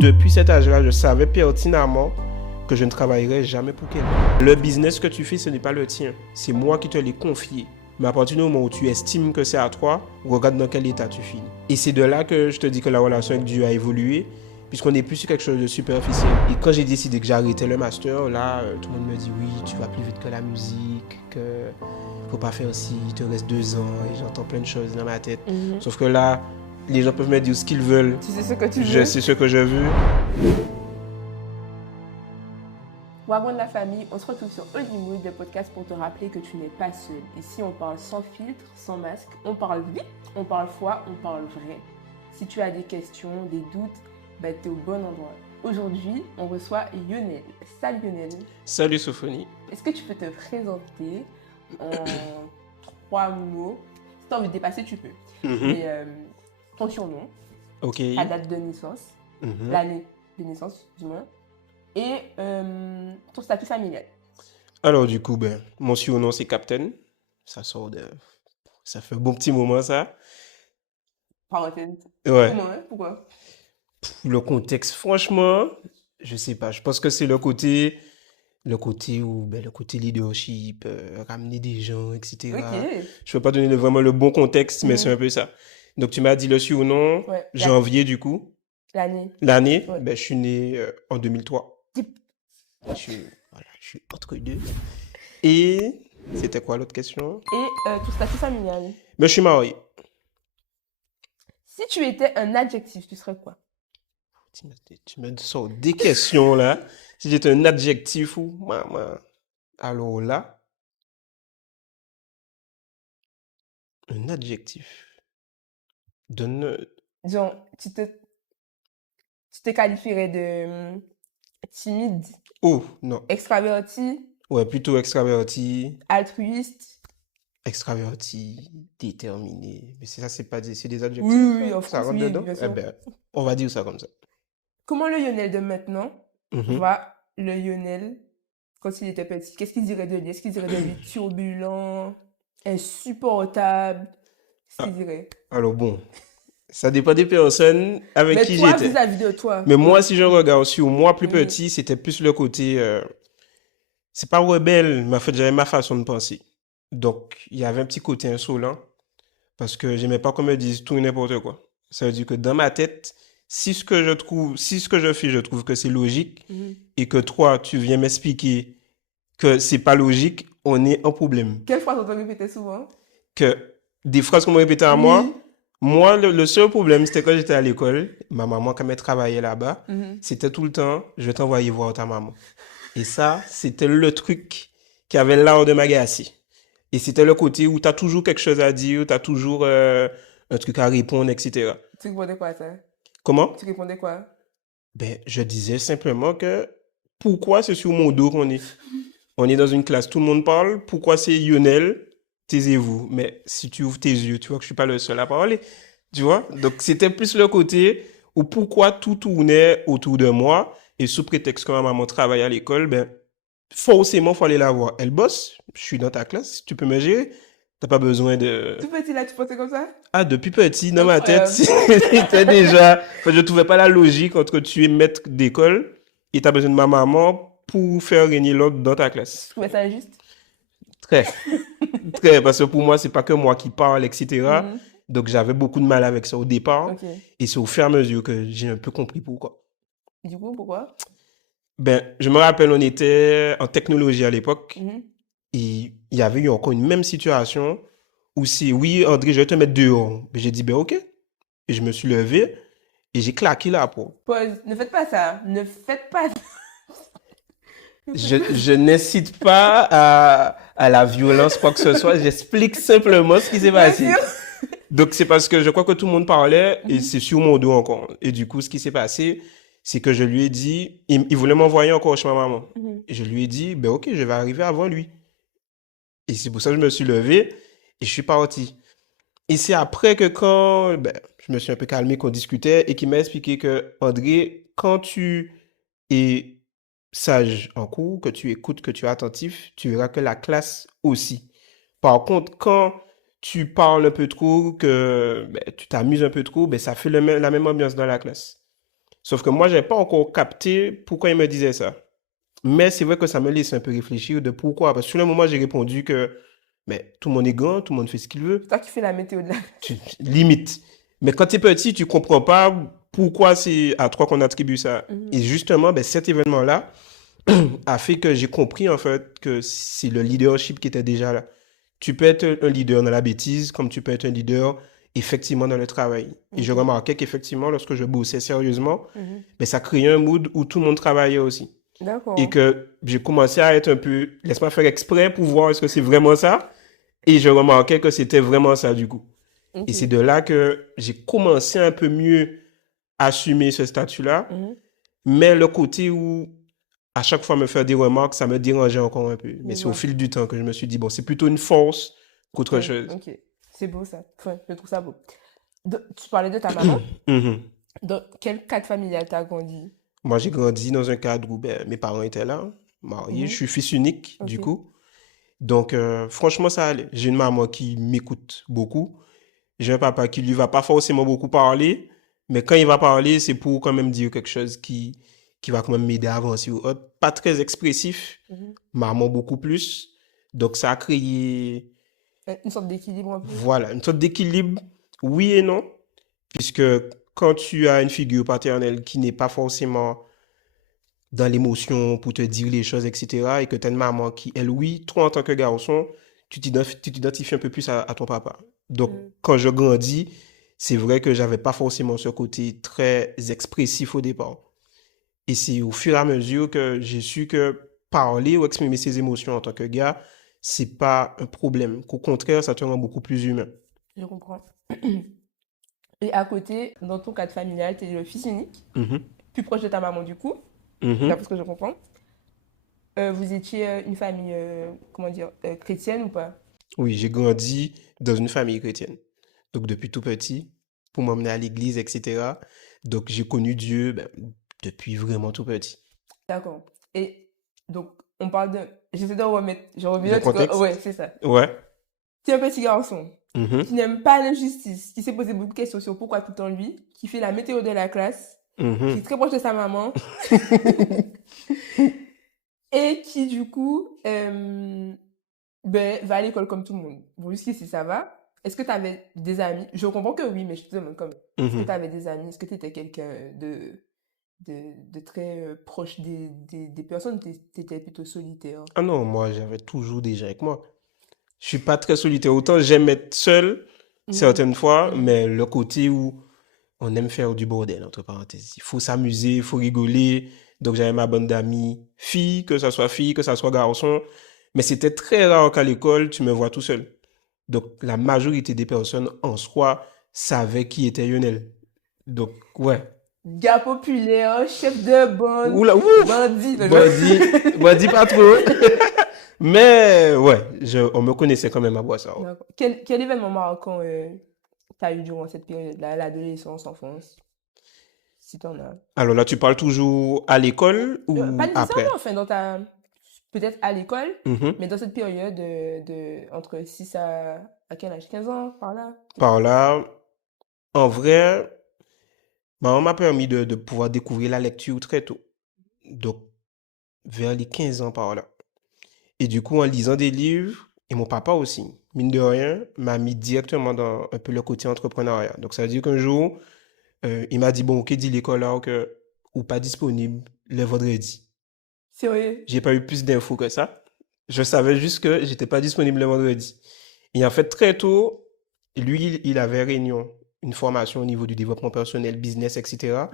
Depuis cet âge-là, je savais pertinemment que je ne travaillerais jamais pour quelqu'un. Le business que tu fais, ce n'est pas le tien. C'est moi qui te l'ai confié. Mais à partir du moment où tu estimes que c'est à toi, regarde dans quel état tu finis. Et c'est de là que je te dis que la relation avec Dieu a évolué, puisqu'on n'est plus sur quelque chose de superficiel. Et quand j'ai décidé que j'arrêtais le master, là, tout le monde me dit oui, tu vas plus vite que la musique, que faut pas faire ci, il te reste 2 ans, et j'entends plein de choses dans ma tête. Sauf que là, les gens peuvent me dire ce qu'ils veulent. Tu sais ce que tu veux. Je sais ce que je veux. Wagwan de la famille, on se retrouve sur Hollywood, le podcast pour te rappeler que tu n'es pas seul. Ici, on parle sans filtre, sans masque, on parle vite, on parle foi, on parle vrai. Si tu as des questions, des doutes, ben t'es au bon endroit. Aujourd'hui, on reçoit Lionel. Salut Lionel. Salut Sophonie. Est-ce que tu peux te présenter en 3 mots? Si tu as envie de dépasser, tu peux. Mais ton surnom, Ok. ta date de naissance, l'année de naissance du moins, et ton statut familial. Alors du coup, mon surnom c'est Captain. Ça fait un bon petit moment ça. Parenthèse. Ouais. Comment, hein? Pourquoi? Le contexte, franchement, je sais pas. Je pense que c'est le côté où, le côté leadership, ramener des gens, etc. Ok. Je peux pas donner vraiment le bon contexte, mais c'est un peu ça. Donc tu m'as dit le surnom, Ouais. janvier du coup. L'année. L'année, Ouais. je suis né en 2003. Type. Je suis entre deux. Et c'était quoi l'autre question? Et ton statut familial. Je suis marié. Si tu étais un adjectif, tu serais quoi? Tu me sors des questions là. Si j'étais un adjectif ou maman. Alors là, un adjectif. Donne. Genre, tu te qualifierais de timide, Oh, non. extraverti, Ouais, plutôt extraverti. altruiste. Extraverti, déterminé. Mais c'est ça, c'est des adjectifs. Oui, ça? en Ça France, rentre oui, dedans? bien Eh sûr. ben, on va dire ça comme ça. Comment le Lionel de maintenant Mhm. va le Lionel quand il était petit? Qu'est-ce qu'il dirait de lui? Est-ce qu'il dirait de lui turbulent, insupportable? Qu'est-ce qu'il dirait? Alors bon, ça dépend des personnes avec Mais qui toi, j'étais. vis-à-vis de toi. Mais moi, si je regarde sur moi plus Oui. petit, c'était plus le côté. C'est pas rebelle, mais en fait, j'avais ma façon de penser. Donc, il y avait un petit côté insolent parce que j'aimais pas qu'on me dise tout et n'importe quoi. Ça veut dire que dans ma tête, si ce que je fais, je trouve que c'est logique et que toi, tu viens m'expliquer que c'est pas logique, on est en problème. Quelle phrase on te répétait souvent? Que des phrases qu'on me répétait à Oui. moi, le seul problème, c'était quand j'étais à l'école, ma maman, quand elle travaillait là-bas, c'était tout le temps, je vais t'envoyer voir ta maman. Et ça, c'était le truc qui avait l'art de m'agacer. Et c'était le côté où tu as toujours quelque chose à dire, tu as toujours un truc à répondre, etc. Tu répondais quoi à ça? Comment? Tu répondais quoi? Je disais simplement que pourquoi c'est sur mon dos qu'on est? On est dans une classe, tout le monde parle, pourquoi c'est Lionel? Taisez-vous. Mais si tu ouvres tes yeux, tu vois que je suis pas le seul à parler. Tu vois? Donc c'était plus le côté où pourquoi tout tournait autour de moi et sous prétexte que ma maman travaille à l'école, forcément, il faut aller la voir. Elle bosse, je suis dans ta classe, tu peux me gérer. T'as pas besoin de... Tout petit là, tu pensais comme ça? Ah, depuis petit, dans ma tête, Incroyable. c'était déjà... Enfin, je trouvais pas la logique entre tu es maître d'école et t'as besoin de ma maman pour faire régner l'ordre dans ta classe. Je trouvais ça injuste. Très, très, parce que pour moi, c'est pas que moi qui parle, etc. Donc, j'avais beaucoup de mal avec ça au départ. Ok. Et c'est au fur et à mesure que j'ai un peu compris pourquoi. Du coup, pourquoi? Je me rappelle, on était en technologie à l'époque. Et il y avait eu encore une même situation où c'est, oui, André, je vais te mettre dehors. Mais j'ai dit, ok. Et je me suis levé et j'ai claqué la peau. Pause. Ne faites pas ça. Ne faites pas ça. Je n'incite pas à la violence, quoi que ce soit. J'explique simplement ce qui s'est passé. Bien sûr. Donc, c'est parce que je crois que tout le monde parlait et c'est sur mon dos encore. Et du coup, ce qui s'est passé, c'est que je lui ai dit, il voulait m'envoyer encore chez ma maman. Et je lui ai dit, ok, je vais arriver avant lui. Et c'est pour ça que je me suis levé et je suis parti. Et c'est après que quand je me suis un peu calmé, qu'on discutait et qu'il m'a expliqué que, André, quand tu es sage en cours, que tu écoutes, que tu es attentif, tu verras que la classe aussi. Par contre, quand tu parles un peu trop, que tu t'amuses un peu trop, ça fait la même ambiance dans la classe. Sauf que moi, je n'ai pas encore capté pourquoi il me disait ça. Mais c'est vrai que ça me laisse un peu réfléchir de pourquoi. Parce que sur le moment, j'ai répondu que mais, tout le monde est grand, tout le monde fait ce qu'il veut. C'est toi qui fais la météo de la... Limite. Mais quand tu es petit, tu ne comprends pas pourquoi c'est à toi qu'on attribue ça. Et justement, ben, cet événement-là a fait que j'ai compris en fait que c'est le leadership qui était déjà là. Tu peux être un leader dans la bêtise, comme tu peux être un leader effectivement dans le travail. Et je remarquais qu'effectivement, lorsque je bossais sérieusement, ben, ça créait un mood où tout le monde travaillait aussi. D'accord. Et que j'ai commencé à être un peu, laisse-moi faire exprès pour voir est-ce que c'est vraiment ça. Et je remarquais que c'était vraiment ça du coup. Et c'est de là que j'ai commencé un peu mieux à assumer ce statut-là. Mais le côté où à chaque fois me faire des remarques, ça me dérangeait encore un peu. Mais c'est au fil du temps que je me suis dit, bon, c'est plutôt une force qu'autre chose. Ok, c'est beau ça. Enfin, je trouve ça beau. Tu parlais de ta maman. Dans quel cadre familial t'as grandi? Moi, j'ai grandi dans un cadre où ben, mes parents étaient là, mariés. Je suis fils unique, du coup. Donc, franchement, ça allait. J'ai une maman qui m'écoute beaucoup. J'ai un papa qui lui va pas forcément beaucoup parler, mais quand il va parler, c'est pour quand même dire quelque chose qui va quand même m'aider à avancer ou autre. Pas très expressif, maman beaucoup plus. Donc, ça a créé... Une sorte d'équilibre un peu. Voilà, une sorte d'équilibre, oui et non, puisque quand tu as une figure paternelle qui n'est pas forcément dans l'émotion pour te dire les choses, etc., et que tu as une maman qui, elle, oui, toi en tant que garçon, tu t'identifies un peu plus à ton papa. Donc, quand je grandis, c'est vrai que j'avais pas forcément ce côté très expressif au départ. Et c'est au fur et à mesure que j'ai su que parler ou exprimer ses émotions en tant que gars, c'est pas un problème. Qu'au contraire, ça te rend beaucoup plus humain. Je comprends. Et à côté, dans ton cadre familial, tu es le fils unique, plus proche de ta maman du coup, d'après ce que je comprends. Vous étiez une famille, comment dire, chrétienne ou pas? Oui, j'ai grandi dans une famille chrétienne. Donc, depuis tout petit, pour m'emmener à l'église, etc. Donc, j'ai connu Dieu ben, depuis vraiment tout petit. D'accord. Et donc, on parle de... J'essaie de remettre... Je reviens Le contexte? Ouais, c'est ça. Ouais. Tu es un petit garçon qui n'aime pas l'injustice, qui s'est posé beaucoup de questions sur pourquoi tout le temps lui, qui fait la météo de la classe, qui est très proche de sa maman, et qui, du coup, ben, va à l'école comme tout le monde. Bon, jusqu'ici, ça va. Est-ce que tu avais des amis? Je comprends que oui, mais je te demande quand même. Est-ce que tu avais des amis? Est-ce que tu étais quelqu'un de très proche des personnes ou tu étais plutôt solitaire? Ah non, moi, j'avais toujours des gens avec moi. Je suis pas très solitaire. Autant j'aime être seul certaines fois, mais le côté où on aime faire du bordel, entre parenthèses. Il faut s'amuser, il faut rigoler. Donc, j'avais ma bande d'amis filles, que ça soit filles, que ça soit garçons. Mais c'était très rare qu'à l'école, tu me vois tout seul. Donc, la majorité des personnes en soi savaient qui était Lionel. Donc, ouais. Gars populaire, chef de bande, Oula, ouf! bandit. Bandit pas trop. Mais, ouais, on me connaissait quand même à Boissard. D'accord. Quel événement marquant tu as eu durant cette période-là, l'adolescence, enfance, si tu en as? Alors là, tu parles toujours à l'école ou Pas après? nécessairement, enfin, peut-être à l'école, mais dans cette période entre 6 à quel âge? 15 ans, par là? Par là, en vrai, maman m'a permis de pouvoir découvrir la lecture très tôt. Donc, vers les 15 ans par là. Et du coup, en lisant des livres, et mon papa aussi, mine de rien, m'a mis directement dans un peu le côté entrepreneuriat. Donc, ça veut dire qu'un jour, il m'a dit, bon, ok, dis l'école là ou pas disponible le vendredi. Sérieux? J'ai pas eu plus d'infos que ça. Je savais juste que j'étais pas disponible le vendredi. Et en fait, très tôt, lui, il avait réunion, une formation au niveau du développement personnel, business, etc.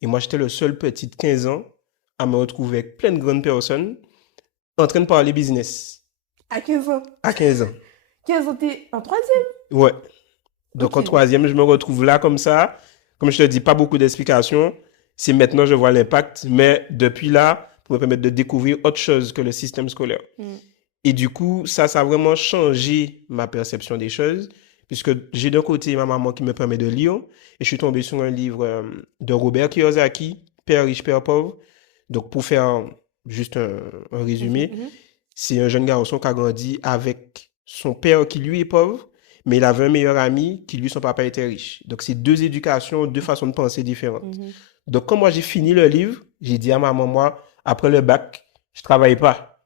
Et moi, j'étais le seul petit de 15 ans à me retrouver avec plein de grandes personnes en train de parler business. À 15 ans? À 15 ans. 15 ans, t'es en troisième? Ouais. Donc, en troisième, je me retrouve là comme ça. Comme je te dis, pas beaucoup d'explications. C'est maintenant je vois l'impact. Mais depuis là, pour me permettre de découvrir autre chose que le système scolaire. Et du coup, ça a vraiment changé ma perception des choses. Puisque j'ai d'un côté ma maman qui me permet de lire. Et je suis tombé sur un livre de Robert Kiyosaki, Père riche, Père pauvre. Donc, pour faire juste un résumé, c'est un jeune garçon qui a grandi avec son père qui, lui, est pauvre, mais il avait un meilleur ami qui, lui, son papa était riche. Donc, c'est deux éducations, deux façons de penser différentes. Donc, quand moi, j'ai fini le livre, j'ai dit à maman, moi, après le bac, je travaille pas.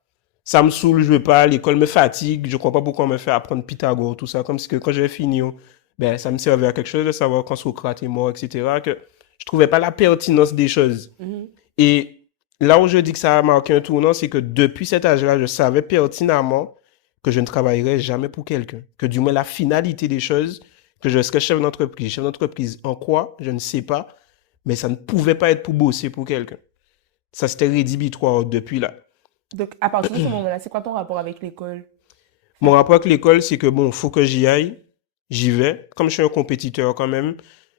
Ça me saoule, je veux pas, l'école me fatigue, je comprends pas pourquoi on me fait apprendre Pythagore, tout ça, comme si que quand j'avais fini, ben, ça me servait à quelque chose de savoir quand Socrate est mort, etc., que je trouvais pas la pertinence des choses. Et là où je dis que ça a marqué un tournant, c'est que depuis cet âge-là, je savais pertinemment que je ne travaillerais jamais pour quelqu'un. Que du moins la finalité des choses, que je serais chef d'entreprise. Chef d'entreprise en quoi? Je ne sais pas. Mais ça ne pouvait pas être pour bosser pour quelqu'un. Ça, c'était rédhibitoire depuis là. Donc, à partir de ce moment-là, c'est quoi ton rapport avec l'école? Mon rapport avec l'école, c'est que bon, faut que j'y aille. J'y vais. Comme je suis un compétiteur quand même,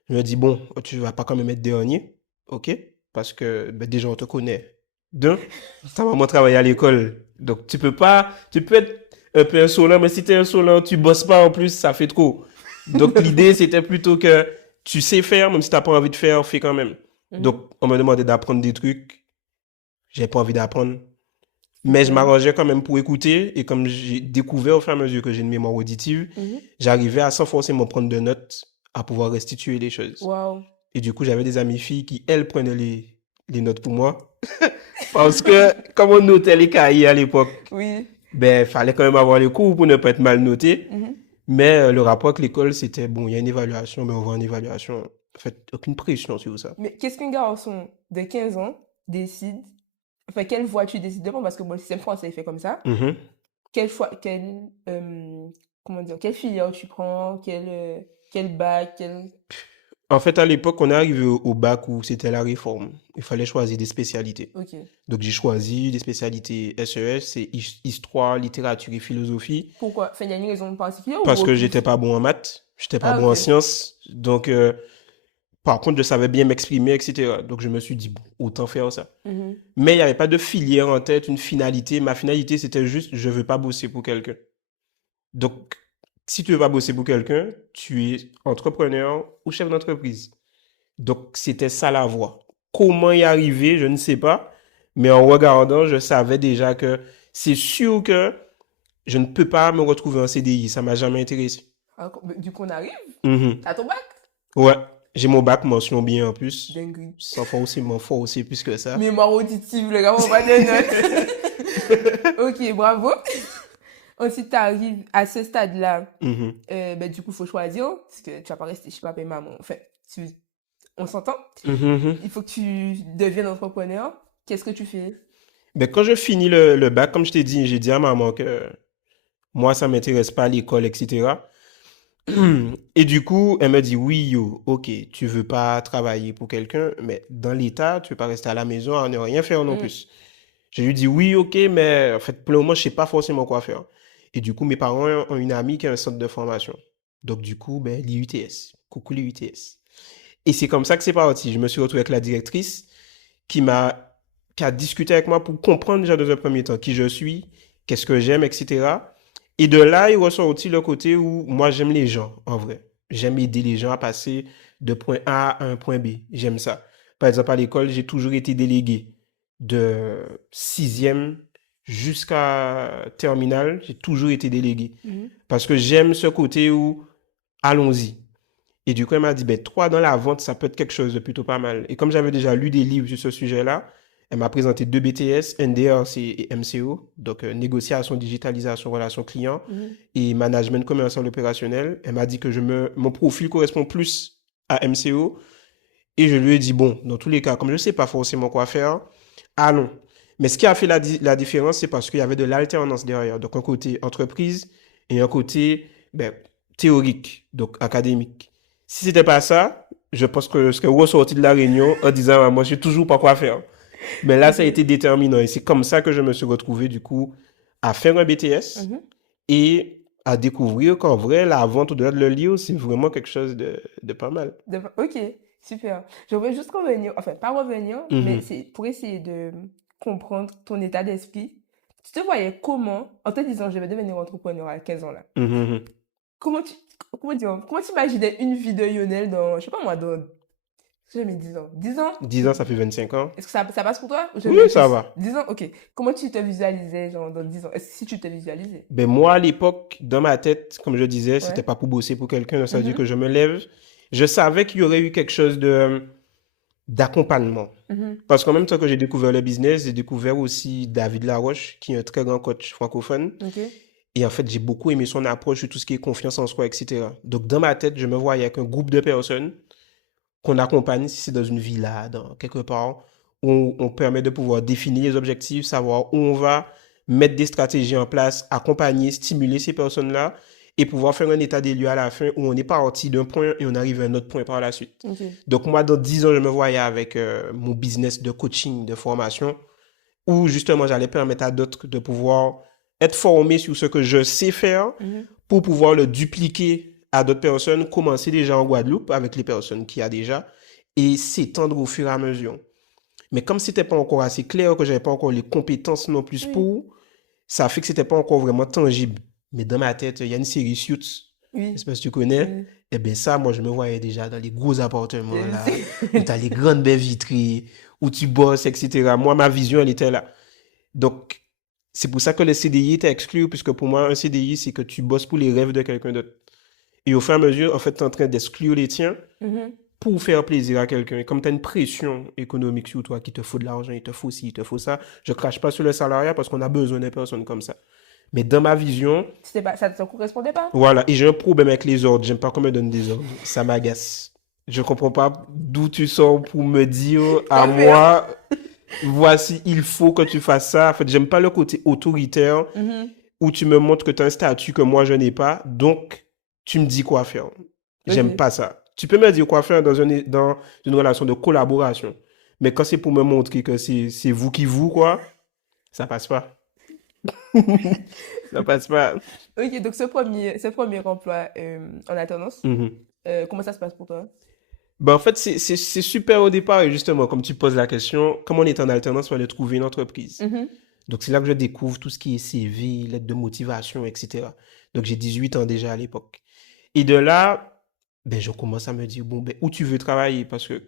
je me dis, bon, tu vas pas quand même être dernier. OK? Parce que ben, déjà, on te connaît. D'un, ta maman travaille à l'école. Donc, tu peux être un peu insolent, mais si tu es insolent, tu bosses pas en plus, ça fait trop. Donc, l'idée, c'était plutôt que tu sais faire, même si tu n'as pas envie de faire, fais quand même. Donc, on me demandait d'apprendre des trucs. J'ai pas envie d'apprendre. Mais je m'arrangeais quand même pour écouter. Et comme j'ai découvert au fur et à mesure que j'ai une mémoire auditive, j'arrivais à sans forcément prendre de notes, à pouvoir restituer les choses. Wow. Et du coup, j'avais des amies filles qui, elles, prenaient les notes pour moi. Parce que, comme on notait les cahiers à l'époque, Oui. ben, fallait quand même avoir les cours pour ne pas être mal noté. Mais le rapport avec l'école, c'était, bon, il y a une évaluation, mais on voit une évaluation. En fait, aucune pression sur ça. Mais qu'est-ce qu'un garçon de 15 ans décide? Enfin, quelle voie tu décides de prendre? Parce que bon, le système français est fait comme ça. Comment dire, quelle filière tu prends? Quel bac? En fait, à l'époque, on est arrivé au bac où c'était la réforme. Il fallait choisir des spécialités. Ok. Donc, j'ai choisi des spécialités SES, c'est histoire, littérature et philosophie. Pourquoi? Enfin, il y a une raison particulière Parce ou que aucune? j'étais pas bon en maths, j'étais pas Ah, bon en ok. sciences. Donc, par contre, je savais bien m'exprimer, etc. Donc, je me suis dit, bon, autant faire ça. Mais il n'y avait pas de filière en tête, une finalité. Ma finalité, c'était juste, je veux pas bosser pour quelqu'un. Donc, si tu veux pas bosser pour quelqu'un, tu es entrepreneur ou chef d'entreprise. Donc, c'était ça la voie. Comment y arriver, je ne sais pas. Mais en regardant, je savais déjà que c'est sûr que je ne peux pas me retrouver en CDI. Ça m'a jamais intéressé. Alors, du coup, on arrive Mhm. à ton bac? Ouais, j'ai mon bac, mention bien en plus. Dingue. Sans forcément forcer plus que ça. Mémoire auditive, le gars, on va de notes. Ok, bravo. Ensuite, tu arrives à ce stade-là. Ben, du coup, il faut choisir. Parce que tu vas pas rester chez papa et maman. Enfin, on s'entend. Il faut que tu deviennes entrepreneur. Qu'est-ce que tu fais? Ben, quand je finis le bac, comme je t'ai dit, j'ai dit à maman que moi, ça m'intéresse pas l'école, etc. Et du coup, elle me dit, oui, yo, ok, tu veux pas travailler pour quelqu'un, mais dans l'état, tu veux pas rester à la maison à ne rien faire non plus. Je lui dis, oui, ok, mais en fait, pour le moment, je sais pas forcément quoi faire. Et du coup, mes parents ont une amie qui a un centre de formation. Donc, du coup, ben, l'IUTS. Coucou l'IUTS. Et c'est comme ça que c'est parti. Je me suis retrouvé avec la directrice qui qui a discuté avec moi pour comprendre déjà dans un premier temps qui je suis, qu'est-ce que j'aime, etc. Et de là, il ressort aussi le côté où moi, j'aime les gens, en vrai. J'aime aider les gens à passer de point A à un point B. J'aime ça. Par exemple, à l'école, j'ai toujours été délégué de sixième jusqu'à terminale. J'ai toujours été délégué. Parce que j'aime ce côté où, allons-y. Et du coup, elle m'a dit, ben, toi, dans la vente, ça peut être quelque chose de plutôt pas mal. Et comme j'avais déjà lu des livres sur ce sujet-là, elle m'a présenté 2 BTS, NDRC et MCO, donc négociation, digitalisation, relations clients et management commercial opérationnel. Elle m'a dit que mon profil correspond plus à MCO. Et je lui ai dit, bon, dans tous les cas, comme je ne sais pas forcément quoi faire, allons. Mais ce qui a fait la différence, c'est parce qu'il y avait de l'alternance derrière. Donc, un côté entreprise et un côté ben, théorique, donc académique. Si c'était pas ça, je pense que je serais ressorti de la réunion en disant, ah, moi, je sais toujours pas quoi faire. Mais là, ça a été déterminant. Et c'est comme ça que je me suis retrouvé, du coup, à faire un BTS et à découvrir qu'en vrai, la vente au-delà de le livre, c'est vraiment quelque chose de pas mal. Ok, super. Je voudrais juste revenir, enfin, pas revenir, mais c'est pour essayer de comprendre ton état d'esprit. Tu te voyais comment, en te disant, je vais devenir entrepreneur à 15 ans là? Comment tu imaginais une vie de Lionel dans, je sais pas moi, dans, j'ai mis 10 ans. 10 ans? 10 ans, ça fait 25 ans. Est-ce que ça passe pour toi? Oui, ça va. 10 ans, ok. Comment tu te visualisais, genre, dans 10 ans? Est-ce que si tu te visualisais? Ben moi, à l'époque, dans ma tête, comme je disais, c'était pas pour bosser pour quelqu'un. Ça veut dire que je me lève. Je savais qu'il y aurait eu quelque chose d'accompagnement. Parce qu'en même temps que j'ai découvert le business, j'ai découvert aussi David Laroche, qui est un très grand coach francophone. Et en fait, j'ai beaucoup aimé son approche sur tout ce qui est confiance en soi, etc. Donc, dans ma tête, je me voyais avec un groupe de personnes qu'on accompagne, si c'est dans une villa, dans quelque part, où on permet de pouvoir définir les objectifs, savoir où on va, mettre des stratégies en place, accompagner, stimuler ces personnes-là et pouvoir faire un état des lieux à la fin où on est parti d'un point et on arrive à un autre point par la suite. Donc moi, dans 10 ans, je me voyais avec mon business de coaching, de formation, où justement, j'allais permettre à d'autres de pouvoir être formés sur ce que je sais faire pour pouvoir le dupliquer à d'autres personnes, commencer déjà en Guadeloupe avec les personnes qu'il y a déjà et s'étendre au fur et à mesure. Mais comme c'était pas encore assez clair, que j'avais pas encore les compétences non plus pour, ça fait que c'était pas encore vraiment tangible. Mais dans ma tête, il y a une série Suits, je sais pas si tu connais, et bien ça, moi je me voyais déjà dans les gros appartements là, où tu as les grandes baies vitrées, où tu bosses, etc. Moi, ma vision, elle était là. Donc, c'est pour ça que le CDI était exclu, puisque pour moi, un CDI, c'est que tu bosses pour les rêves de quelqu'un d'autre. Et au fur et à mesure, en fait, tu es en train d'exclure les tiens pour faire plaisir à quelqu'un. Et comme tu as une pression économique sur toi, qu'il te faut de l'argent, il te faut ci, il te faut ça, je crache pas sur le salariat parce qu'on a besoin de personnes comme ça. Mais dans ma vision... Ça ne te correspondait pas? Voilà, et j'ai un problème avec les ordres. J'aime pas qu'on me donne des ordres. Ça m'agace. Je comprends pas d'où tu sors pour me dire à moi... Voici, il faut que tu fasses ça. En fait, j'aime pas le côté autoritaire où tu me montres que tu as un statut que moi je n'ai pas, donc tu me dis quoi faire. J'aime pas ça. Tu peux me dire quoi faire dans une relation de collaboration, mais quand c'est pour me montrer que c'est vous qui vous, quoi, ça passe pas. Ça passe pas. Ok, donc ce premier emploi en alternance, comment ça se passe pour toi? Ben, en fait, c'est super au départ, et justement, comme tu poses la question, comme on est en alternance, il fallait trouver une entreprise. Donc, c'est là que je découvre tout ce qui est CV, lettre de motivation, etc. Donc, j'ai 18 ans déjà à l'époque. Et de là, ben, je commence à me dire, bon, ben, où tu veux travailler? Parce que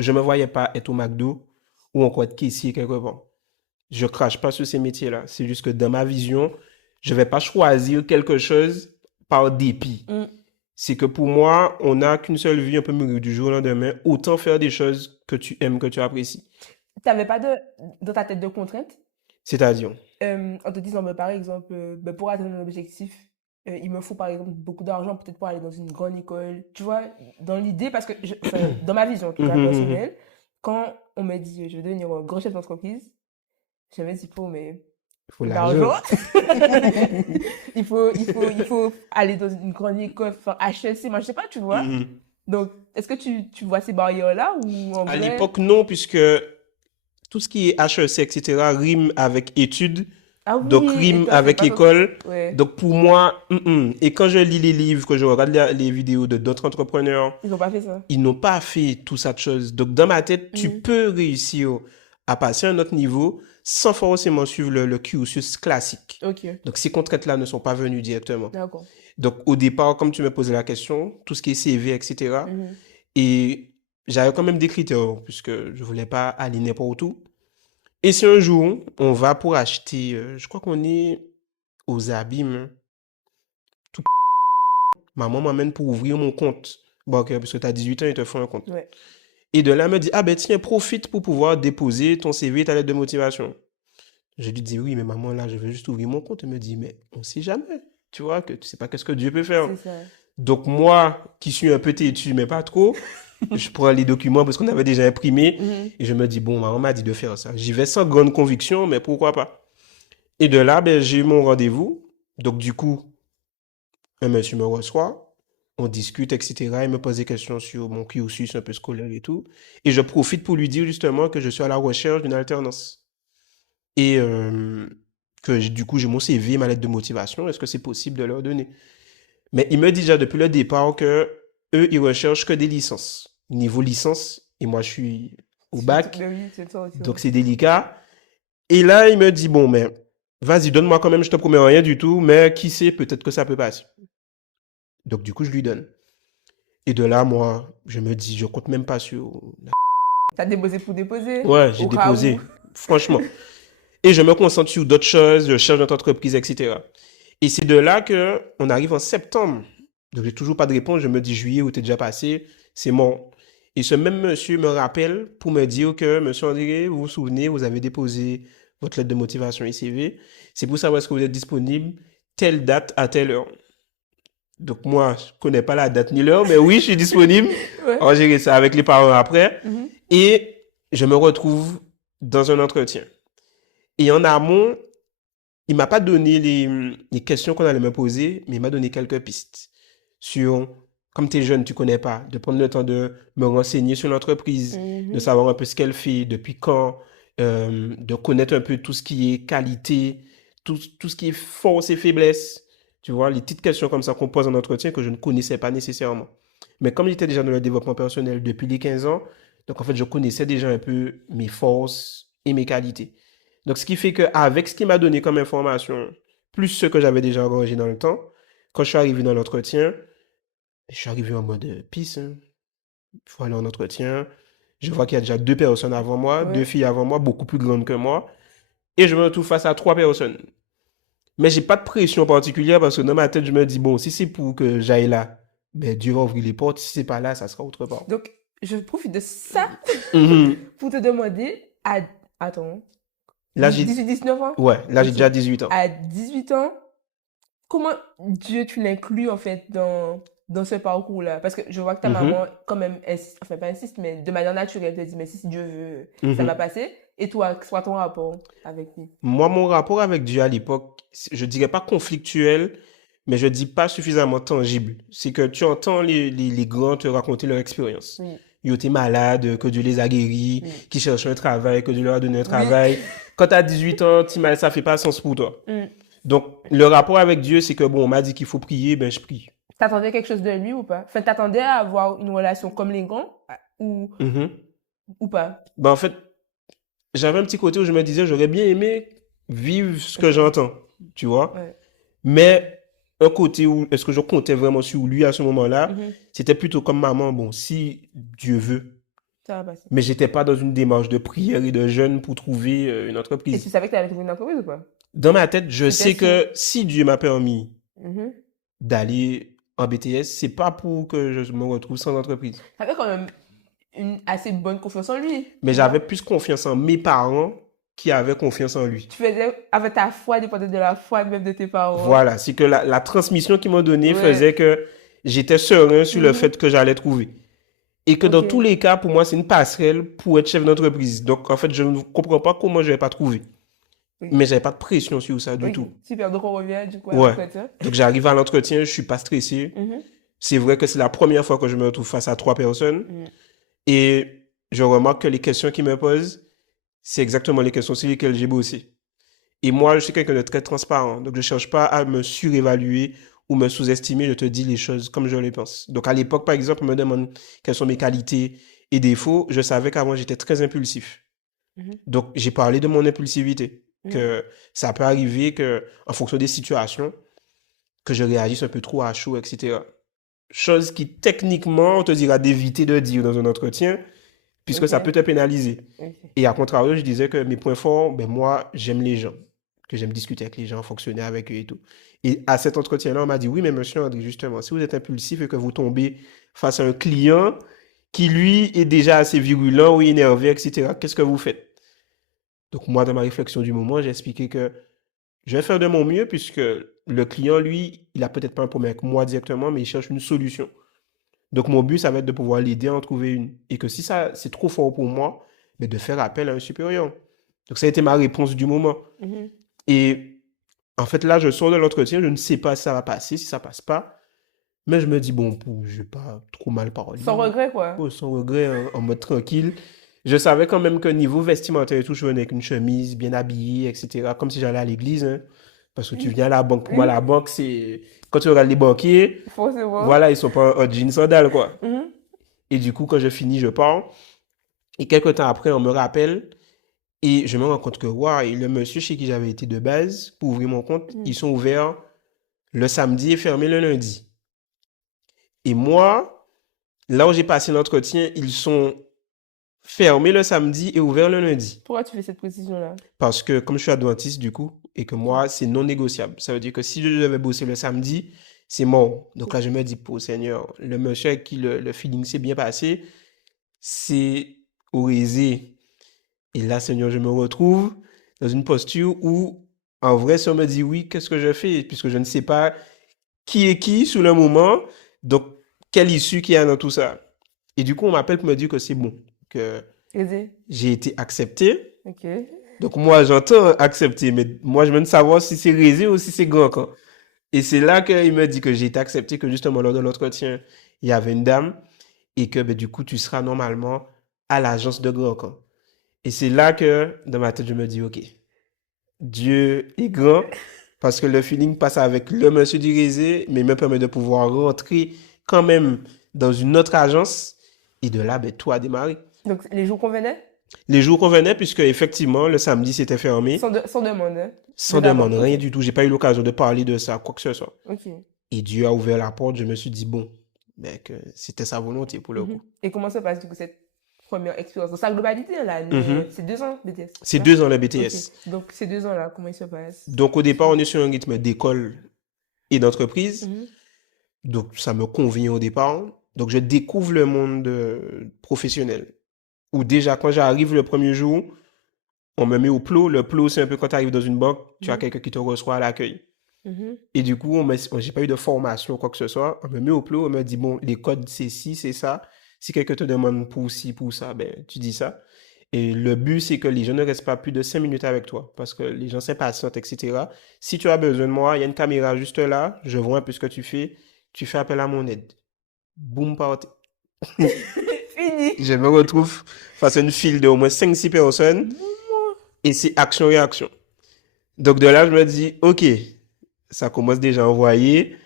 je ne me voyais pas être au McDo ou encore être caissier quelque part. Je crache pas sur ces métiers-là. C'est juste que dans ma vision, je ne vais pas choisir quelque chose par dépit. C'est que pour moi, on n'a qu'une seule vie, un peu mûrie du jour au lendemain. Autant faire des choses que tu aimes, que tu apprécies. Tu n'avais pas dans ta tête de contraintes? C'est-à-dire? En te disant, par exemple, pour atteindre un objectif, il me faut par exemple beaucoup d'argent, peut-être pour aller dans une grande école. Tu vois, dans l'idée, parce que dans ma vision, en tout cas personnelle, quand on m'a dit je vais devenir un grand chef d'entreprise, j'avais dit, mais il faut l'argent. il faut aller dans une grande école, faire HEC, moi je sais pas, tu vois. Donc, est-ce que tu vois ces barrières-là ou en À vrai... l'époque, non, puisque tout ce qui est HEC, etc., rime avec études, donc rime avec école. Donc pour moi, et quand je lis les livres, que je regarde les vidéos de d'autres entrepreneurs, ils n'ont pas fait ça. Ils n'ont pas fait tout ça de choses. Donc dans ma tête, tu peux réussir à passer à un autre niveau sans forcément suivre le cursus classique. Donc ces contraintes-là ne sont pas venues directement. D'accord. Donc au départ, comme tu me posais la question, tout ce qui est CV, etc. Et j'avais quand même des critères, puisque je ne voulais pas aller n'importe où. Et si un jour, on va pour acheter, je crois qu'on est aux Abîmes, tout maman m'amène pour ouvrir mon compte. Bon, ok, parce que tu as 18 ans, ils te font un compte. Et de là, elle me dit, ah ben tiens, profite pour pouvoir déposer ton CV et ta lettre de motivation. Je lui dis, oui, mais maman, là, je veux juste ouvrir mon compte. Elle me dit, mais on ne sait jamais. Tu vois, que tu sais pas qu'est-ce que Dieu peut faire. C'est ça. Donc moi, qui suis un peu têtu, mais pas trop, je prends les documents parce qu'on avait déjà imprimé. Et je me dis, bon, maman m'a dit de faire ça. J'y vais sans grande conviction, mais pourquoi pas. Et de là, ben, j'ai eu mon rendez-vous. Donc du coup, un monsieur me reçoit. On discute, etc. Il me pose des questions sur mon cursus un peu scolaire et tout. Et je profite pour lui dire justement que je suis à la recherche d'une alternance. Et que du coup, j'ai mon CV, ma lettre de motivation. Est-ce que c'est possible de leur donner? Mais il me dit déjà depuis le départ que eux, ils recherchent que des licences. Niveau licence, et moi, je suis au bac. Donc, c'est délicat. Et là, il me dit, bon, mais vas-y, donne-moi quand même, je te promets rien du tout, mais qui sait, peut-être que ça peut passer. Donc, du coup, je lui donne. Et de là, moi, je me dis, je compte même pas sur... T'as déposé pour déposer? Ouais, j'ai déposé, franchement. Et je me concentre sur d'autres choses, je cherche notre entreprise, etc. Et c'est de là qu'on arrive en septembre. Donc, j'ai toujours pas de réponse. Je me dis, juillet, où t'es déjà passé, c'est bon. Et ce même monsieur me rappelle pour me dire que, monsieur André, vous vous souvenez, vous avez déposé votre lettre de motivation ICV. C'est pour savoir est-ce que vous êtes disponible telle date à telle heure. Donc moi, je connais pas la date ni l'heure, mais oui, je suis disponible. Ouais. On va gérer ça avec les parents après. Mhm. Et je me retrouve dans un entretien. Et en amont, il m'a pas donné les questions qu'on allait me poser, mais il m'a donné quelques pistes sur, comme tu es jeune, tu connais pas, de prendre le temps de me renseigner sur l'entreprise, de savoir un peu ce qu'elle fait, depuis quand, de connaître un peu tout ce qui est qualité, tout ce qui est force et faiblesse. Tu vois, les petites questions comme ça qu'on pose en entretien que je ne connaissais pas nécessairement. Mais comme j'étais déjà dans le développement personnel depuis les 15 ans, donc en fait, je connaissais déjà un peu mes forces et mes qualités. Donc, ce qui fait qu'avec ce qu'il m'a donné comme information, plus ce que j'avais déjà engagé dans le temps, quand je suis arrivé dans l'entretien, je suis arrivé en mode peace. Il faut aller en entretien. Je vois qu'il y a déjà 2 personnes avant moi, 2 filles avant moi, beaucoup plus grandes que moi. Et je me retrouve face à 3 personnes. Mais j'ai pas de pression particulière parce que dans ma tête, je me dis, bon, si c'est pour que j'aille là, ben, Dieu va ouvrir les portes. Si c'est pas là, ça sera autre part. Donc, je profite de ça Mhm. pour te demander Attends. Là, j'ai... 18-19 ans? Ouais, là, j'ai Ok. déjà 18 ans. À 18 ans, comment Dieu, tu l'inclus en fait dans ce parcours-là? Parce que je vois que ta maman, quand même, enfin pas insiste, mais de manière naturelle, te dit, mais si Dieu veut, ça va passer. Et toi, soit ton rapport avec lui? Moi, mon rapport avec Dieu à l'époque, je dirais pas conflictuel, mais je dis pas suffisamment tangible. C'est que tu entends les grands te raconter leur expérience. Oui. Ils ont été malades, que Dieu les a guéris, Oui. qui cherchent un travail, que Dieu leur a donné un Oui. travail. Quand tu as 18 ans, ça fait pas sens pour toi. Donc, le rapport avec Dieu, c'est que bon, on m'a dit qu'il faut prier, ben je prie. T'attendais quelque chose de lui ou pas? Enfin, t'attendais à avoir une relation comme les grands ou pas? Ben en fait, j'avais un petit côté où je me disais, j'aurais bien aimé vivre ce que j'entends, tu vois. Ouais. Mais un côté où est-ce que je comptais vraiment sur lui à ce moment-là, c'était plutôt comme maman, bon, si Dieu veut. Ça va passer. Mais j'étais pas dans une démarche de prière et de jeûne pour trouver une Et entreprise. tu savais que tu allais trouver une entreprise ou pas? Dans ma tête, je C'était sais que si Dieu m'a permis Mhm. d'aller en BTS, c'est pas pour que je me retrouve sans entreprise. T'avais quand même une assez bonne confiance en lui. Mais j'avais plus confiance en mes parents qui avaient confiance en lui. Tu faisais, avec ta foi, dépendait de la foi même de tes parents. Voilà, c'est que la transmission qu'ils m'ont donnée Ouais. faisait que j'étais serein sur le fait que j'allais trouver. Et que dans Ok. tous les cas, pour moi, c'est une passerelle pour être chef d'entreprise. Donc, en fait, je ne comprends pas comment je n'avais pas trouvé. Oui. Mais j'avais pas de pression sur ça du Ok. tout. Super, donc on revient du coup à Ouais. l'entretien. Donc, j'arrive à l'entretien, je suis pas stressé. C'est vrai que c'est la première fois que je me retrouve face à 3 personnes. Et je remarque que les questions qu'ils me posent, c'est exactement les questions sur lesquelles j'ai bossé. Et moi, je suis quelqu'un de très transparent. Donc, je ne cherche pas à me surévaluer ou me sous-estimer. Je te dis les choses comme je les pense. Donc, à l'époque, par exemple, on me demande quelles sont mes qualités et défauts. Je savais qu'avant, j'étais très impulsif. Donc, j'ai parlé de mon impulsivité. Que ça peut arriver que, en fonction des situations, que je réagisse un peu trop à chaud, etc. Chose qui, techniquement, on te dira d'éviter de dire dans un entretien, puisque ça peut te pénaliser. Et à contrario, je disais que mes points forts, ben moi, j'aime les gens, que j'aime discuter avec les gens, fonctionner avec eux et tout. Et à cet entretien-là, on m'a dit, oui, mais monsieur André, justement, si vous êtes impulsif et que vous tombez face à un client qui, lui, est déjà assez virulent ou énervé, etc., qu'est-ce que vous faites? Donc moi, dans ma réflexion du moment, j'ai expliqué que je vais faire de mon mieux puisque le client, lui, il a peut-être pas un problème avec moi directement, mais il cherche une solution. Donc mon but, ça va être de pouvoir l'aider à en trouver une. Et que si ça, c'est trop fort pour moi, mais de faire appel à un supérieur. Donc ça a été ma réponse du moment. Et en fait, là, je sors de l'entretien, je ne sais pas si ça va passer, si ça passe pas. Mais je me dis, bon, je vais pas trop mal parler. Sans regret, quoi. Oh, sans regret, en mode tranquille. Je savais quand même que niveau vestimentaire et tout, je venais avec une chemise bien habillée, etc. Comme si j'allais à l'église. Hein. Parce que tu viens à la banque. Pour moi, la banque, c'est... Quand tu regardes les banquiers, Forcément. voilà, ils sont pas en jean sandales, quoi. Et du coup, quand je finis, je pars. Et quelques temps après, on me rappelle. Et je me rends compte que, waouh, le monsieur chez qui j'avais été de base, pour ouvrir mon compte, ils sont ouverts le samedi et fermés le lundi. Et moi, là où j'ai passé l'entretien, ils sont fermés le samedi et ouverts le lundi. Pourquoi tu fais cette précision-là? Parce que comme je suis adventiste, du coup, et que moi, c'est non négociable. Ça veut dire que si je devais bosser le samedi, c'est mort. Donc là, je me dis, pour Seigneur, le monsieur avec qui le feeling s'est bien passé, c'est au réseau. Et là, Seigneur, je me retrouve dans une posture où, en vrai, si on me dit oui, qu'est-ce que je fais? Puisque je ne sais pas qui est qui sous le moment, donc quelle issue qu'il y a dans tout ça. Et du coup, on m'appelle pour me dire que c'est bon, que Aidé. j'ai été accepté. Ok. Donc moi, j'entends accepter, mais moi, je veux savoir si c'est réseau ou si c'est grand camp. Et c'est là qu'il me dit que j'ai été accepté, que justement, lors de l'entretien, il y avait une dame, et que ben, du coup, tu seras normalement à l'agence de grand camp. Et c'est là que, dans ma tête, je me dis, OK, Dieu est grand, parce que le feeling passe avec le monsieur du réseau, mais me permet de pouvoir rentrer quand même dans une autre agence, et de là, ben, tout a démarré. Donc, les jours convenaient? Les jours convenaient, puisque effectivement, le samedi, c'était fermé, Sans demande, hein? sans D'abord, demande, rien ok. du tout. J'ai pas eu l'occasion de parler de ça, quoi que ce soit. Ok. Et Dieu a ouvert la porte, je me suis dit, bon, ben, que c'était sa volonté pour le coup. Et comment se passe du coup cette première expérience? Dans sa globalité, là, Mhm. c'est 2 ans BTS. C'est ça? 2 ans le Ok. BTS. Donc, ces 2 ans-là, comment ils se passent? Donc au départ, on est sur un rythme d'école et d'entreprise. Mhm. Donc ça me convient au départ. Donc je découvre le monde professionnel. Où déjà, quand j'arrive le premier jour, on me met au plot. Le plot, c'est un peu quand tu arrives dans une banque, tu as quelqu'un qui te reçoit à l'accueil. Mhm. Et du coup, j'ai pas eu de formation ou quoi que ce soit. On me met au plot, on me dit, bon, les codes, c'est ci, c'est ça. Si quelqu'un te demande pour ci, pour ça, ben, tu dis ça. Et le but, c'est que les gens ne restent pas plus de 5 minutes avec toi, parce que les gens s'impatientent, etc. Si tu as besoin de moi, il y a une caméra juste là, je vois un peu ce que tu fais appel à mon aide. Boum, parti. Fini. Je me retrouve face à une file de au moins 5-6 personnes, et c'est action-réaction. Donc de là, je me dis, ok, ça commence déjà à envoyer.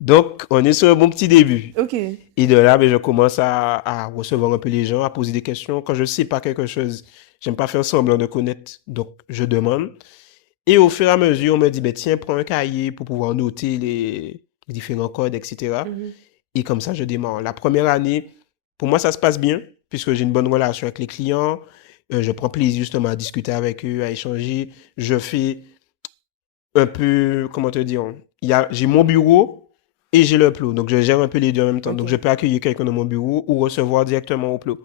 Donc, on est sur un bon petit début. Ok. Et de là, ben, je commence à recevoir un peu les gens, à poser des questions. Quand je ne sais pas quelque chose, j'aime pas faire semblant de connaître, donc je demande. Et au fur et à mesure, on me dit, ben, tiens, prends un cahier pour pouvoir noter les différents codes, etc. Et comme ça, je démarre. La première année, pour moi, ça se passe bien, puisque j'ai une bonne relation avec les clients. Je prends plaisir justement à discuter avec eux, à échanger. Je fais un peu, comment te dire, j'ai mon bureau et j'ai le plot. Donc, je gère un peu les deux en même temps. Ok. Donc, je peux accueillir quelqu'un dans mon bureau ou recevoir directement au plot.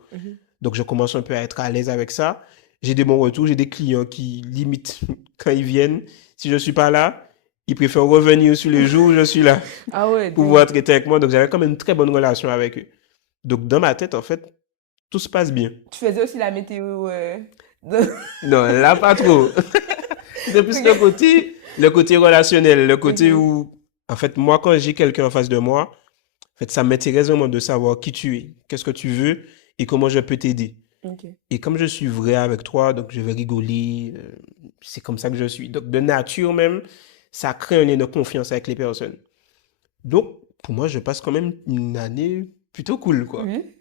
Donc, je commence un peu à être à l'aise avec ça. J'ai des bons retours. J'ai des clients qui, limite, quand ils viennent, si je ne suis pas là, ils préfèrent revenir sur les jours où je suis là Ah ouais, pour pouvoir traiter avec moi. Donc, j'avais quand même une très bonne relation avec eux. Donc, dans ma tête, en fait, tout se passe bien. tu faisais aussi la météo. Non, là, pas trop. C'est plus le côté relationnel, le côté Ok. où, en fait, moi, quand j'ai quelqu'un en face de moi, en fait, ça m'intéresse vraiment de savoir qui tu es, qu'est-ce que tu veux et comment je peux t'aider. Ok. Et comme je suis vrai avec toi, donc je vais rigoler, c'est comme ça que je suis. Donc, de nature même, ça crée un lien de confiance avec les personnes. Donc, pour moi, je passe quand même une année plutôt cool, quoi. Oui.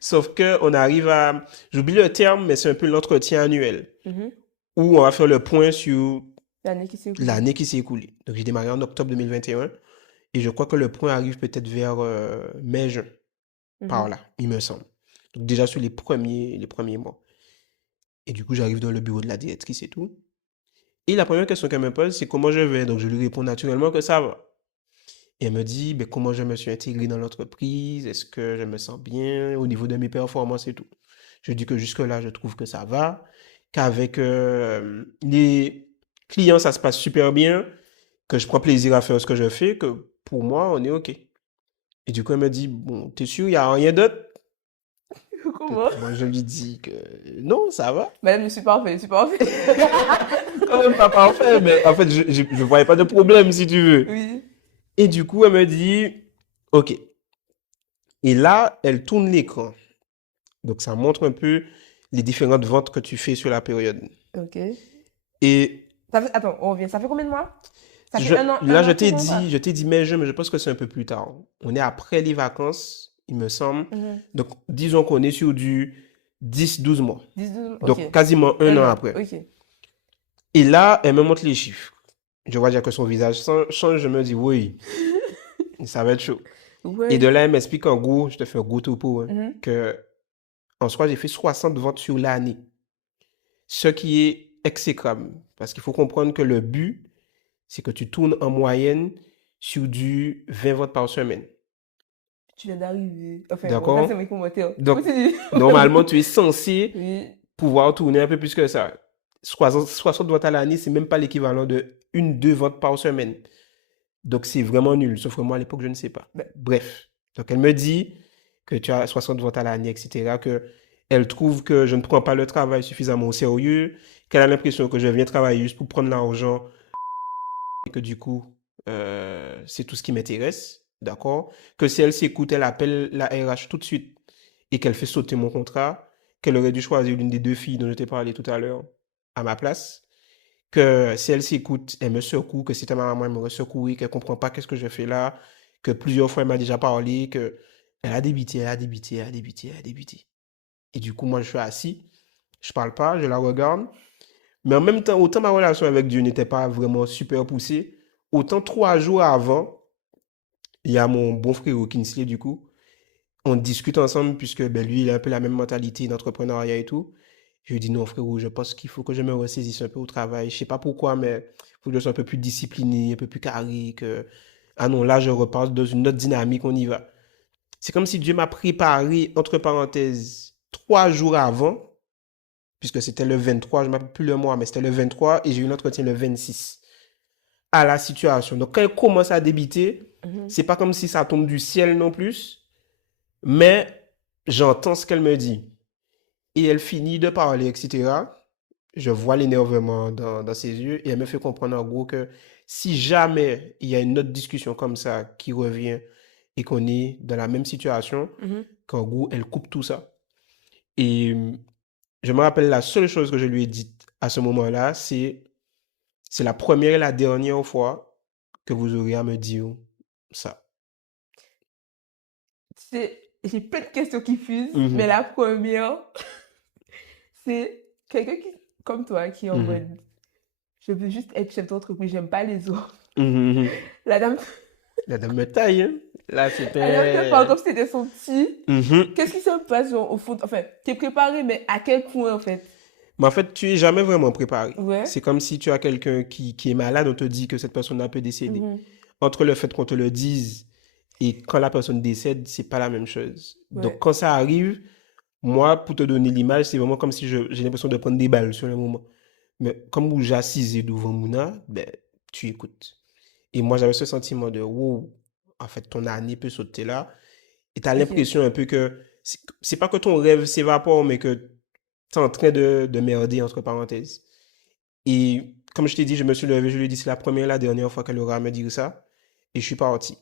Sauf que on arrive à, j'oublie le terme, mais c'est un peu l'entretien annuel, Mhm. où on va faire le point sur L'année qui s'est écoulée. l'année qui s'est écoulée. Donc, j'ai démarré en octobre 2021 et je crois que le point arrive peut-être vers mai-juin, par là, il me semble. Donc, déjà sur les premiers mois. Et du coup, j'arrive dans le bureau de la directrice et tout. Et la première question qu'elle me pose, c'est comment je vais. Donc, je lui réponds naturellement que ça va. Et elle me dit, ben, comment je me suis intégré dans l'entreprise, est-ce que je me sens bien au niveau de mes performances et tout. Je dis que jusque-là, je trouve que ça va, qu'avec les clients, ça se passe super bien, que je prends plaisir à faire ce que je fais, que pour moi, on est OK. Et du coup, elle me dit, bon, t'es sûr, il n'y a rien d'autre? Comment? Moi, je lui dis que non, ça va. Madame, je suis parfait, je suis parfait. Quand même pas parfait, mais en fait, je ne voyais pas de problème, si tu veux. Oui. Et du coup, elle me dit, OK. Et là, elle tourne l'écran. Donc, ça montre un peu les différentes ventes que tu fais sur la période. Ok. Et Attends, on revient. Ça fait combien de mois? Ça fait un an, là, tout rond, quoi. je t'ai dit mai-juin, mais je pense que c'est un peu plus tard. On est après les vacances, il me semble. Donc, disons qu'on est sur du 10-12 mois. 10, 12, ok. Donc, quasiment un an après. Ok. Et là, elle me montre les chiffres. Je vois déjà que son visage change. Je me dis, oui, ça va être chaud. Ouais. Et de là, elle m'explique en gros, je te fais un gros topo, que en soi, j'ai fait 60 ventes sur l'année. Ce qui est exécrable. Parce qu'il faut comprendre que le but, c'est que tu tournes en moyenne sur du 20 ventes par semaine. Tu viens d'arriver. Enfin, bon, D'accord? ça, c'est mes commentaires. Donc, Continue. normalement, tu es censé Oui. pouvoir tourner un peu plus que ça. 60 ventes à l'année, c'est même pas l'équivalent de 1-2 ventes par semaine. Donc, c'est vraiment nul. Sauf que moi, à l'époque, je ne sais pas. Ben. Bref. Donc, elle me dit que tu as 60 ventes à l'année, etc. Que elle trouve que je ne prends pas le travail suffisamment au sérieux, qu'elle a l'impression que je viens travailler juste pour prendre l'argent et que du coup, c'est tout ce qui m'intéresse. D'accord? Que si elle s'écoute, elle appelle la RH tout de suite et qu'elle fait sauter mon contrat, qu'elle aurait dû choisir l'une des deux filles dont je t'ai parlé tout à l'heure à ma place, que si elle s'écoute, elle me secoue, que si ta maman, elle me secoué, qu'elle comprend pas qu'est-ce que je fais là, que plusieurs fois elle m'a déjà parlé, que elle a débité, elle a débité, elle a débité, elle a débité. Et du coup, moi, je suis assis, je parle pas, je la regarde, mais en même temps, autant ma relation avec Dieu n'était pas vraiment super poussée, autant 3 jours avant, il y a mon bon frère Kinsley, du coup, on discute ensemble puisque ben, lui, il a un peu la même mentalité d'entrepreneuriat et tout. Je lui dis non, frérot, je pense qu'il faut que je me ressaisisse un peu au travail. Je sais pas pourquoi, mais il faut que je sois un peu plus discipliné, un peu plus carré. Que... Ah non, là, je repasse dans une autre dynamique, on y va. C'est comme si Dieu m'a préparé, entre parenthèses, 3 jours avant, puisque c'était le 23, je ne m'appelle plus le mois, mais c'était le 23, et j'ai eu l'entretien le 26, à la situation. Donc, quand elle commence à débiter, c'est pas comme si ça tombe du ciel non plus, mais j'entends ce qu'elle me dit. Et elle finit de parler, etc. Je vois l'énervement dans ses yeux et elle me fait comprendre en gros que si jamais il y a une autre discussion comme ça qui revient et qu'on est dans la même situation, qu'en gros, elle coupe tout ça. Et je me rappelle la seule chose que je lui ai dite à ce moment-là, c'est la première et la dernière fois que vous aurez à me dire ça. J'ai plein de questions qui fusent, mais la première, c'est quelqu'un qui, comme toi, qui est en mode je veux juste être chef d'entreprise, j'aime pas les autres. La dame me taille, hein. Là, c'était... te parle comme si c'était son petit. Qu'est-ce qui se passe au fond? Enfin, t'es préparé, mais à quel point en fait? Mais en fait, tu es jamais vraiment préparé. Ouais. C'est comme si tu as quelqu'un qui est malade, on te dit que cette personne-là peut décéder. Entre le fait qu'on te le dise et quand la personne décède, c'est pas la même chose. Ouais. Donc, quand ça arrive, moi, pour te donner l'image, c'est vraiment comme si j'ai l'impression de prendre des balles sur le moment. Mais comme où j'assisais devant Mouna, ben, tu écoutes. Et moi, j'avais ce sentiment de, wow, en fait, ton année peut sauter là. Et tu as l'impression un peu que, c'est pas que ton rêve s'évapore, mais que tu es en train de merder, entre parenthèses. Et comme je t'ai dit, je me suis levé, je lui ai dit, c'est la première et la dernière fois qu'elle aura à me dire ça. Et je suis parti.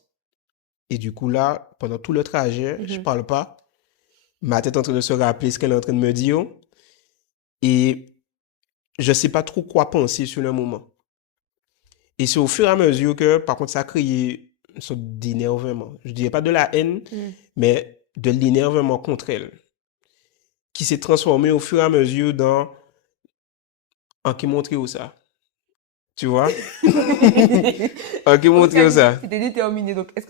Et du coup, là, pendant tout le trajet, je parle pas. Ma tête est en train de se rappeler ce qu'elle est en train de me dire. Et je sais pas trop quoi penser sur le moment. Et c'est au fur et à mesure que, par contre, ça a créé une sorte d'énervement. Je dirais pas de la haine, mais de l'énervement contre elle, qui s'est transformé au fur et à mesure dans en qui montrer où ça. Tu vois? En qui montrer où ça. C'était déterminé. Donc, est-ce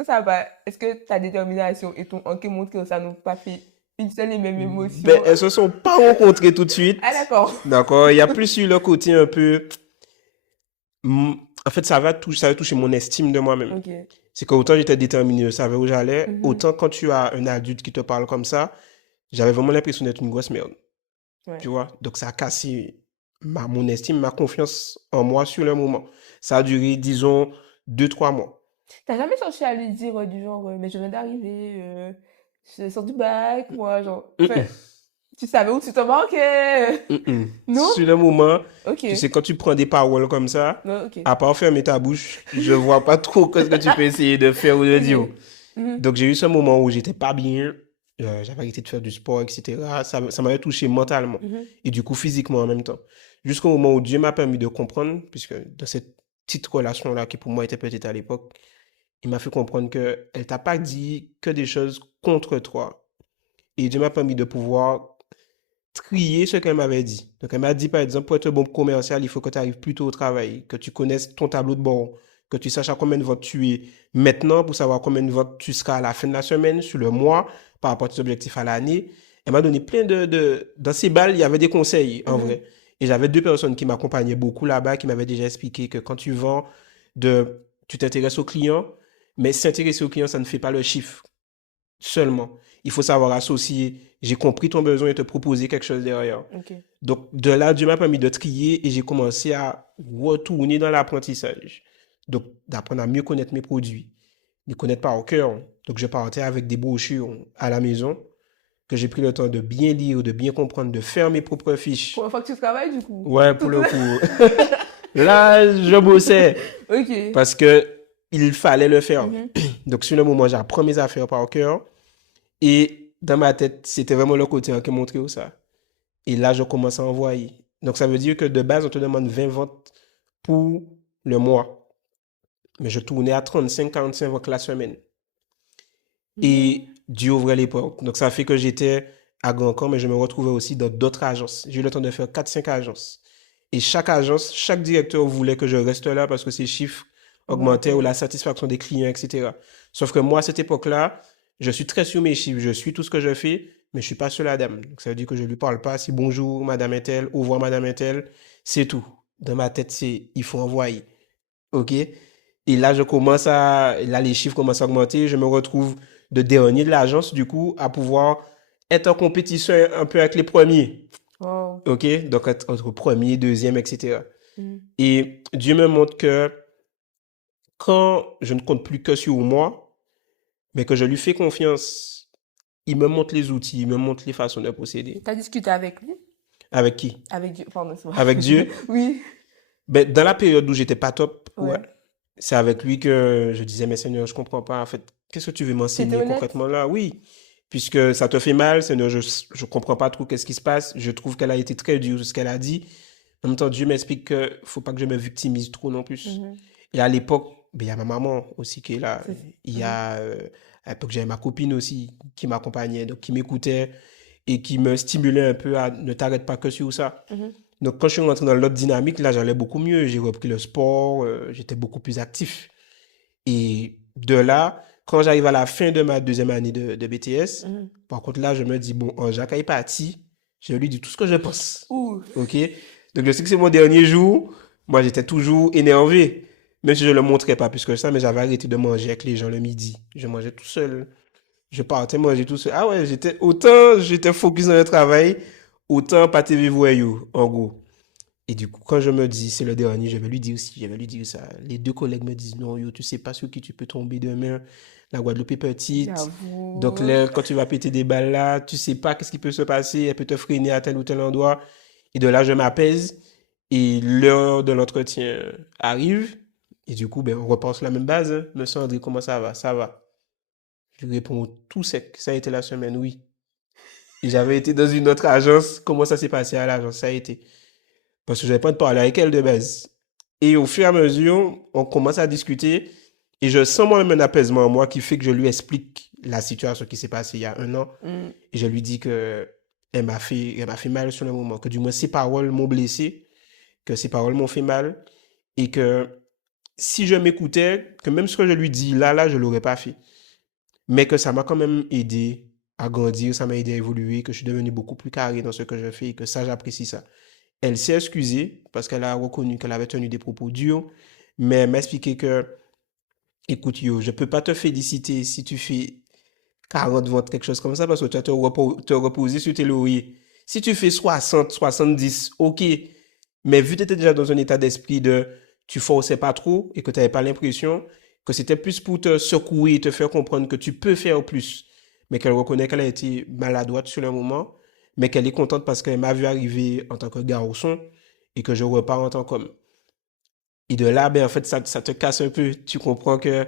que ta détermination et ton en qui montrer où ça n'ont pas fait une seule et même émotion? Ben, elles se sont pas rencontrées tout de suite. Ah, d'accord. D'accord. Il y a plus eu le côté un peu. En fait, ça va toucher mon estime de moi-même. Ok. C'est qu'autant j'étais déterminé, je savais où j'allais, autant quand tu as un adulte qui te parle comme ça, j'avais vraiment l'impression d'être une grosse merde. Ouais. Tu vois? Donc, ça a cassé mon estime, ma confiance en moi sur le moment. Ça a duré, disons, 2-3 mois. T'as jamais cherché à lui dire du genre, mais je viens d'arriver, je sors du bac, moi, genre. Enfin, tu savais où tu te manquais. Non? Sur le moment, Ok. tu sais, quand tu prends des paroles comme ça, Non, ok. à part fermer ta bouche, je vois pas trop ce que tu peux essayer de faire ou de dire. Donc, j'ai eu ce moment où j'étais pas bien, j'avais arrêté de faire du sport, etc. Ça m'avait touché mentalement et du coup physiquement en même temps. Jusqu'au moment où Dieu m'a permis de comprendre, puisque dans cette petite relation-là qui pour moi était petite à l'époque, il m'a fait comprendre qu'elle t'a pas dit que des choses contre toi. Et Dieu m'a permis de pouvoir trier ce qu'elle m'avait dit. Donc, elle m'a dit, par exemple, pour être un bon commercial, il faut que tu arrives plus tôt au travail, que tu connaisses ton tableau de bord, que tu saches à combien de ventes tu es maintenant pour savoir combien de ventes tu seras à la fin de la semaine, sur le mois, par rapport à tes objectifs à l'année. Elle m'a donné plein dans ces balles, il y avait des conseils, en vrai. Et j'avais 2 personnes qui m'accompagnaient beaucoup là-bas, qui m'avaient déjà expliqué que quand tu vends, tu t'intéresses au client, mais s'intéresser au client, ça ne fait pas le chiffre. seulement. Il faut savoir associer. J'ai compris ton besoin et te proposer quelque chose derrière. Ok. Donc, de là, Dieu m'a permis de trier et j'ai commencé à retourner dans l'apprentissage. Donc, d'apprendre à mieux connaître mes produits, les connaître par cœur. Donc, je partais avec des brochures à la maison que j'ai pris le temps de bien lire, de bien comprendre, de faire mes propres fiches. Pour une fois que tu travailles, du coup. Ouais, pour le coup. Là, je bossais Ok. parce que il fallait le faire. Mhm. Donc, sur le moment, j'apprends mes affaires par cœur et dans ma tête, c'était vraiment le côté qui montrait où ça. Et là, je commence à envoyer. Donc, ça veut dire que de base, on te demande 20 ventes pour le mois. Mais je tournais à 35-45 ventes la semaine. Et Dieu ouvrait les portes. Donc, ça fait que j'étais à Grand Camp, mais je me retrouvais aussi dans d'autres agences. J'ai eu le temps de faire 4-5 agences. Et chaque agence, chaque directeur voulait que je reste là parce que ses chiffres augmentaient ou la satisfaction des clients, etc. Sauf que moi, à cette époque-là, je suis très sur mes chiffres. Je suis tout ce que je fais, mais je suis pas sur la dame. Donc, ça veut dire que je lui parle pas. C'est bonjour, madame est-elle, au revoir, madame est-elle. C'est tout. Dans ma tête, c'est il faut envoyer. OK? Et là, là, les chiffres commencent à augmenter. Je me retrouve de dernier de l'agence, du coup, à pouvoir être en compétition un peu avec les premiers. Wow. OK? Donc, entre premier, deuxième, etc. Mm. Et Dieu me montre que quand je ne compte plus que sur moi, mais que je lui fais confiance, il me montre les outils, il me montre les façons de procéder. T'as discuté avec lui? Avec qui? Avec Dieu. Pardon, c'est vrai. Avec Dieu? Oui. Ben, dans la période où j'étais pas top, Ouais. ouais. C'est avec lui que je disais, mais Seigneur, je comprends pas. En fait, qu'est-ce que tu veux T'étais m'enseigner honnête? concrètement là? Oui. Puisque ça te fait mal, Seigneur, je comprends pas trop qu'est-ce qui se passe. Je trouve qu'elle a été très dure, ce qu'elle a dit. En même temps, Dieu m'explique que faut pas que je me victimise trop non plus. Mhm. Et à l'époque, ben, il y a ma maman aussi qui est là. C'est- Il y a, à l'époque, j'avais ma copine aussi qui m'accompagnait, donc qui m'écoutait et qui me stimulait un peu à ne t'arrête pas que sur ça. Mhm. Donc, quand je suis rentré dans l'autre dynamique, là, j'allais beaucoup mieux. J'ai repris le sport, j'étais beaucoup plus actif. Et de là, quand j'arrive à la fin de ma deuxième année de BTS, Mhm. par contre, là, je me dis, bon, Jacques est parti, je lui dis tout ce que je pense. Ouh. OK? Donc, je sais que c'est mon dernier jour. Moi, j'étais toujours énervé, même si je ne le montrais pas plus que ça, mais j'avais arrêté de manger avec les gens le midi. Je mangeais tout seul. Je partais manger tout seul. Ah ouais, j'étais focus dans le travail, autant pas TV voyou, en gros. Et du coup, quand je me dis, c'est le dernier, je vais lui dire aussi, je vais lui dire ça. Les deux collègues me disent, non, yo, tu sais pas sur qui tu peux tomber demain. La Guadeloupe est petite. Donc J'avoue. là, quand tu vas péter des balles là, tu sais pas qu'est-ce qui peut se passer. Elle peut te freiner à tel ou tel endroit. Et de là, je m'apaise. Et l'heure de l'entretien arrive. Et du coup, ben, on repasse sur la même base. Hein. Monsieur André, comment ça va? Ça va. Je lui réponds tout sec. Ça a été la semaine, oui. Et j'avais été dans une autre agence. Comment ça s'est passé à l'agence? Ça a été. Parce que je n'avais pas de parler avec elle de base. Et au fur et à mesure, on commence à discuter. Et je sens moi-même un apaisement en moi qui fait que je lui explique la situation qui s'est passée il y a 1 an. Mm. Et je lui dis que elle m'a fait mal sur le moment. Que du moins, ses paroles m'ont blessé. Que ses paroles m'ont fait mal. Et que si je m'écoutais, que même ce que je lui dis là, je ne l'aurais pas fait. Mais que ça m'a quand même aidé à grandir, ça m'a aidé à évoluer, que je suis devenu beaucoup plus carré dans ce que je fais et que ça, j'apprécie ça. Elle s'est excusée parce qu'elle a reconnu qu'elle avait tenu des propos durs, mais elle m'a expliqué que, écoute, yo, je ne peux pas te féliciter si tu fais 40 ventes, quelque chose comme ça, parce que tu vas te reposer sur tes lauriers. Si tu fais 60, 70, ok, mais vu que tu étais déjà dans un état d'esprit de tu forçais pas trop et que tu n'avais pas l'impression que c'était plus pour te secouer et te faire comprendre que tu peux faire plus, mais qu'elle reconnaît qu'elle a été maladroite sur le moment, mais qu'elle est contente parce qu'elle m'a vu arriver en tant que garçon et que je repars en tant qu'homme. Et de là, ben, en fait, ça te casse un peu. Tu comprends que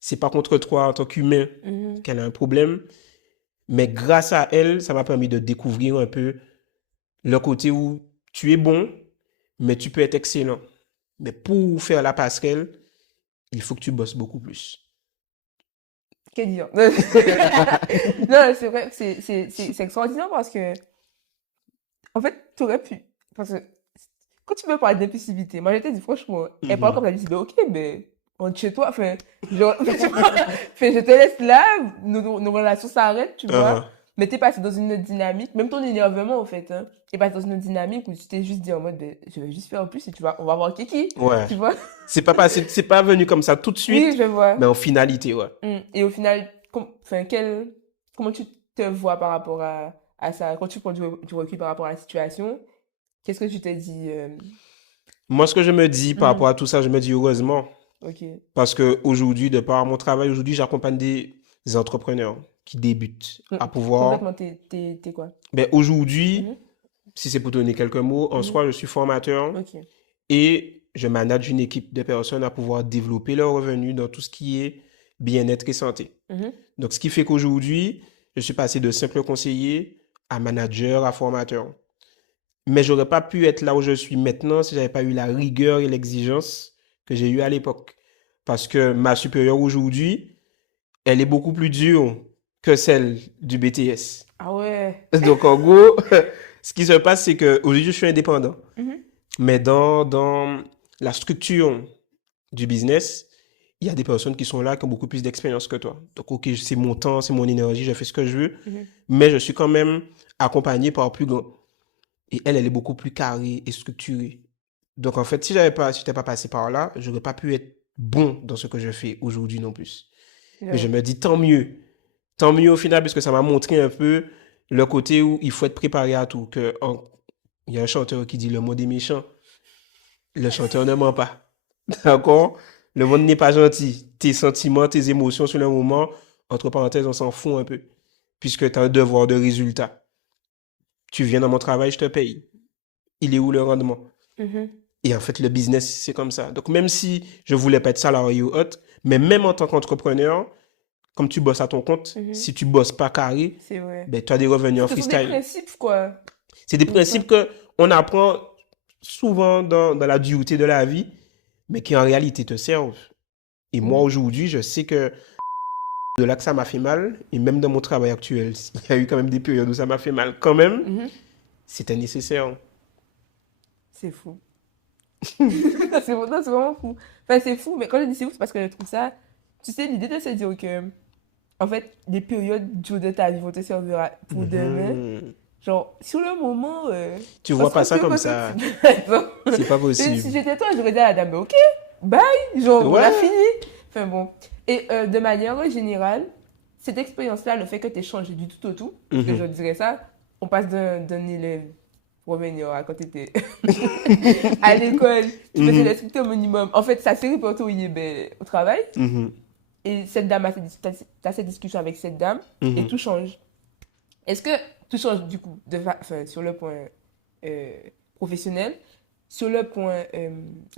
c'est pas contre toi en tant qu'humain Mhm. qu'elle a un problème, mais grâce à elle, ça m'a permis de découvrir un peu le côté où tu es bon, mais tu peux être excellent. Mais pour faire la passerelle, il faut que tu bosses beaucoup plus. Quel dire? Non, c'est vrai, c'est extraordinaire parce que, en fait, tu aurais pu. Parce que quand tu me parles d'impulsivité, moi j'étais dit, franchement, elle parle comme ça, je dis, ben, ok, mais rentre chez toi. Enfin, genre, tu vois, enfin, je te laisse là, nos relations s'arrêtent, tu vois. Uh-huh. Mais t'es passé dans une autre dynamique, même ton énervement, en fait, hein. T'es passé dans une autre dynamique où tu t'es juste dit en mode, ben, je vais juste faire plus et tu vois, on va voir Kiki, Ouais. tu vois. C'est pas venu comme ça tout de Oui, suite, je vois. mais en finalité, ouais. Et au final, enfin, quel comment tu te vois par rapport à ça? Quand tu prends du recul par rapport à la situation, qu'est-ce que tu te dis? Moi, ce que je me dis par rapport Mhm. à tout ça, je me dis heureusement. Ok. Parce que aujourd'hui, de par mon travail, aujourd'hui, j'accompagne des entrepreneurs qui débutent à pouvoir. Concrètement, t'es quoi? Ben, aujourd'hui, Mhm. si c'est pour donner quelques mots, en Mhm. soi, je suis formateur Ok. et je manage une équipe de personnes à pouvoir développer leurs revenus dans tout ce qui est bien-être et santé. Mhm. Donc, ce qui fait qu'aujourd'hui, je suis passé de simple conseiller à manager, à formateur. Mais j'aurais pas pu être là où je suis maintenant si j'avais pas eu la rigueur et l'exigence que j'ai eu à l'époque. Parce que ma supérieure aujourd'hui, elle est beaucoup plus dure que celle du BTS. Ah ouais. Donc, en gros, ce qui se passe, c'est que aujourd'hui, je suis indépendant. Mhm. Mais dans la structure du business, il y a des personnes qui sont là, qui ont beaucoup plus d'expérience que toi. Donc, OK, c'est mon temps, c'est mon énergie, je fais ce que je veux, Mhm. mais je suis quand même accompagné par plus grand. Et elle, elle est beaucoup plus carrée et structurée. Donc, en fait, si je n'étais pas passé par là, je n'aurais pas pu être bon dans ce que je fais aujourd'hui non plus. Mais je J'avoue. me dis tant mieux. Tant mieux au final, parce que ça m'a montré un peu le côté où il faut être préparé à tout. Il y a un chanteur qui dit le monde est méchant. Le chanteur ne ment pas. D'accord? Le monde n'est pas gentil. Tes sentiments, tes émotions sur le moment, entre parenthèses, on s'en fout un peu. Puisque tu as un devoir de résultat. Tu viens dans mon travail, je te paye. Il est où le rendement? Mhm. Et en fait, le business, c'est comme ça. Donc, même si je voulais pas être salarié ou autre, mais même en tant qu'entrepreneur, comme tu bosses à ton compte, Mhm. si tu bosses pas carré, C'est vrai. ben, tu as des revenus en Ce sont des freestyle. principes, quoi. C'est des Tout ça. principes que on apprend souvent dans la dureté de la vie, mais qui en réalité te servent. Et moi, Mhm. aujourd'hui, je sais que de là que ça m'a fait mal, et même dans mon travail actuel, il y a eu quand même des périodes où ça m'a fait mal quand même, Mhm. c'était nécessaire. C'est fou. C'est vraiment fou. Enfin, c'est fou, mais quand je dis c'est fou, c'est parce que je trouve ça. Tu sais, l'idée de se dire que, en fait, les périodes dures de ta vie vont te servir pour demain. Mhm. Genre, sur le moment, Tu on vois se pas rend ça plus comme compte tout de ça. suite. Attends. C'est pas Et si possible. j'étais toi, j'aurais dit à la dame, mais ok, bye, genre, on a Ouais. fini. Enfin bon. Et de manière générale, cette expérience-là, le fait que tu aies changé du tout au tout, parce que je Mhm. dirais ça, on passe d'un élève revenir à quand tu étais à l'école, tu faisais le Mhm. strict minimum. En fait, ça s'est répertorié ben, au travail. Mhm. Et cette dame, t'as cette discussion avec cette dame et Mhm. tout change. Est-ce que tout change du coup enfin, sur le point euh, professionnel, sur le point,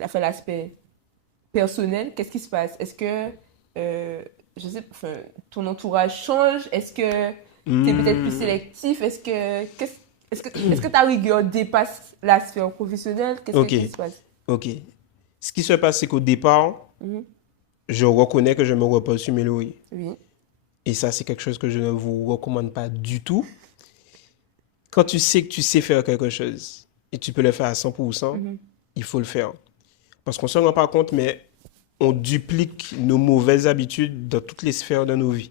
enfin, l'aspect personnel, qu'est-ce qui se passe? Est-ce que, je sais, enfin, ton entourage change? Est-ce que tu es peut-être plus Mhm. sélectif? Est-ce que ta rigueur dépasse la sphère professionnelle? Ok, Qu'est-ce qui se passe? ok. Ce qui se passe, c'est qu'au départ, Mhm. je reconnais que je me repose sur mes lauriers. Oui. Et ça, c'est quelque chose que je ne vous recommande pas du tout. Quand tu sais que tu sais faire quelque chose et tu peux le faire à 100%, Mhm. il faut le faire. Parce qu'on ne se rend pas compte, mais on duplique nos mauvaises habitudes dans toutes les sphères de nos vies.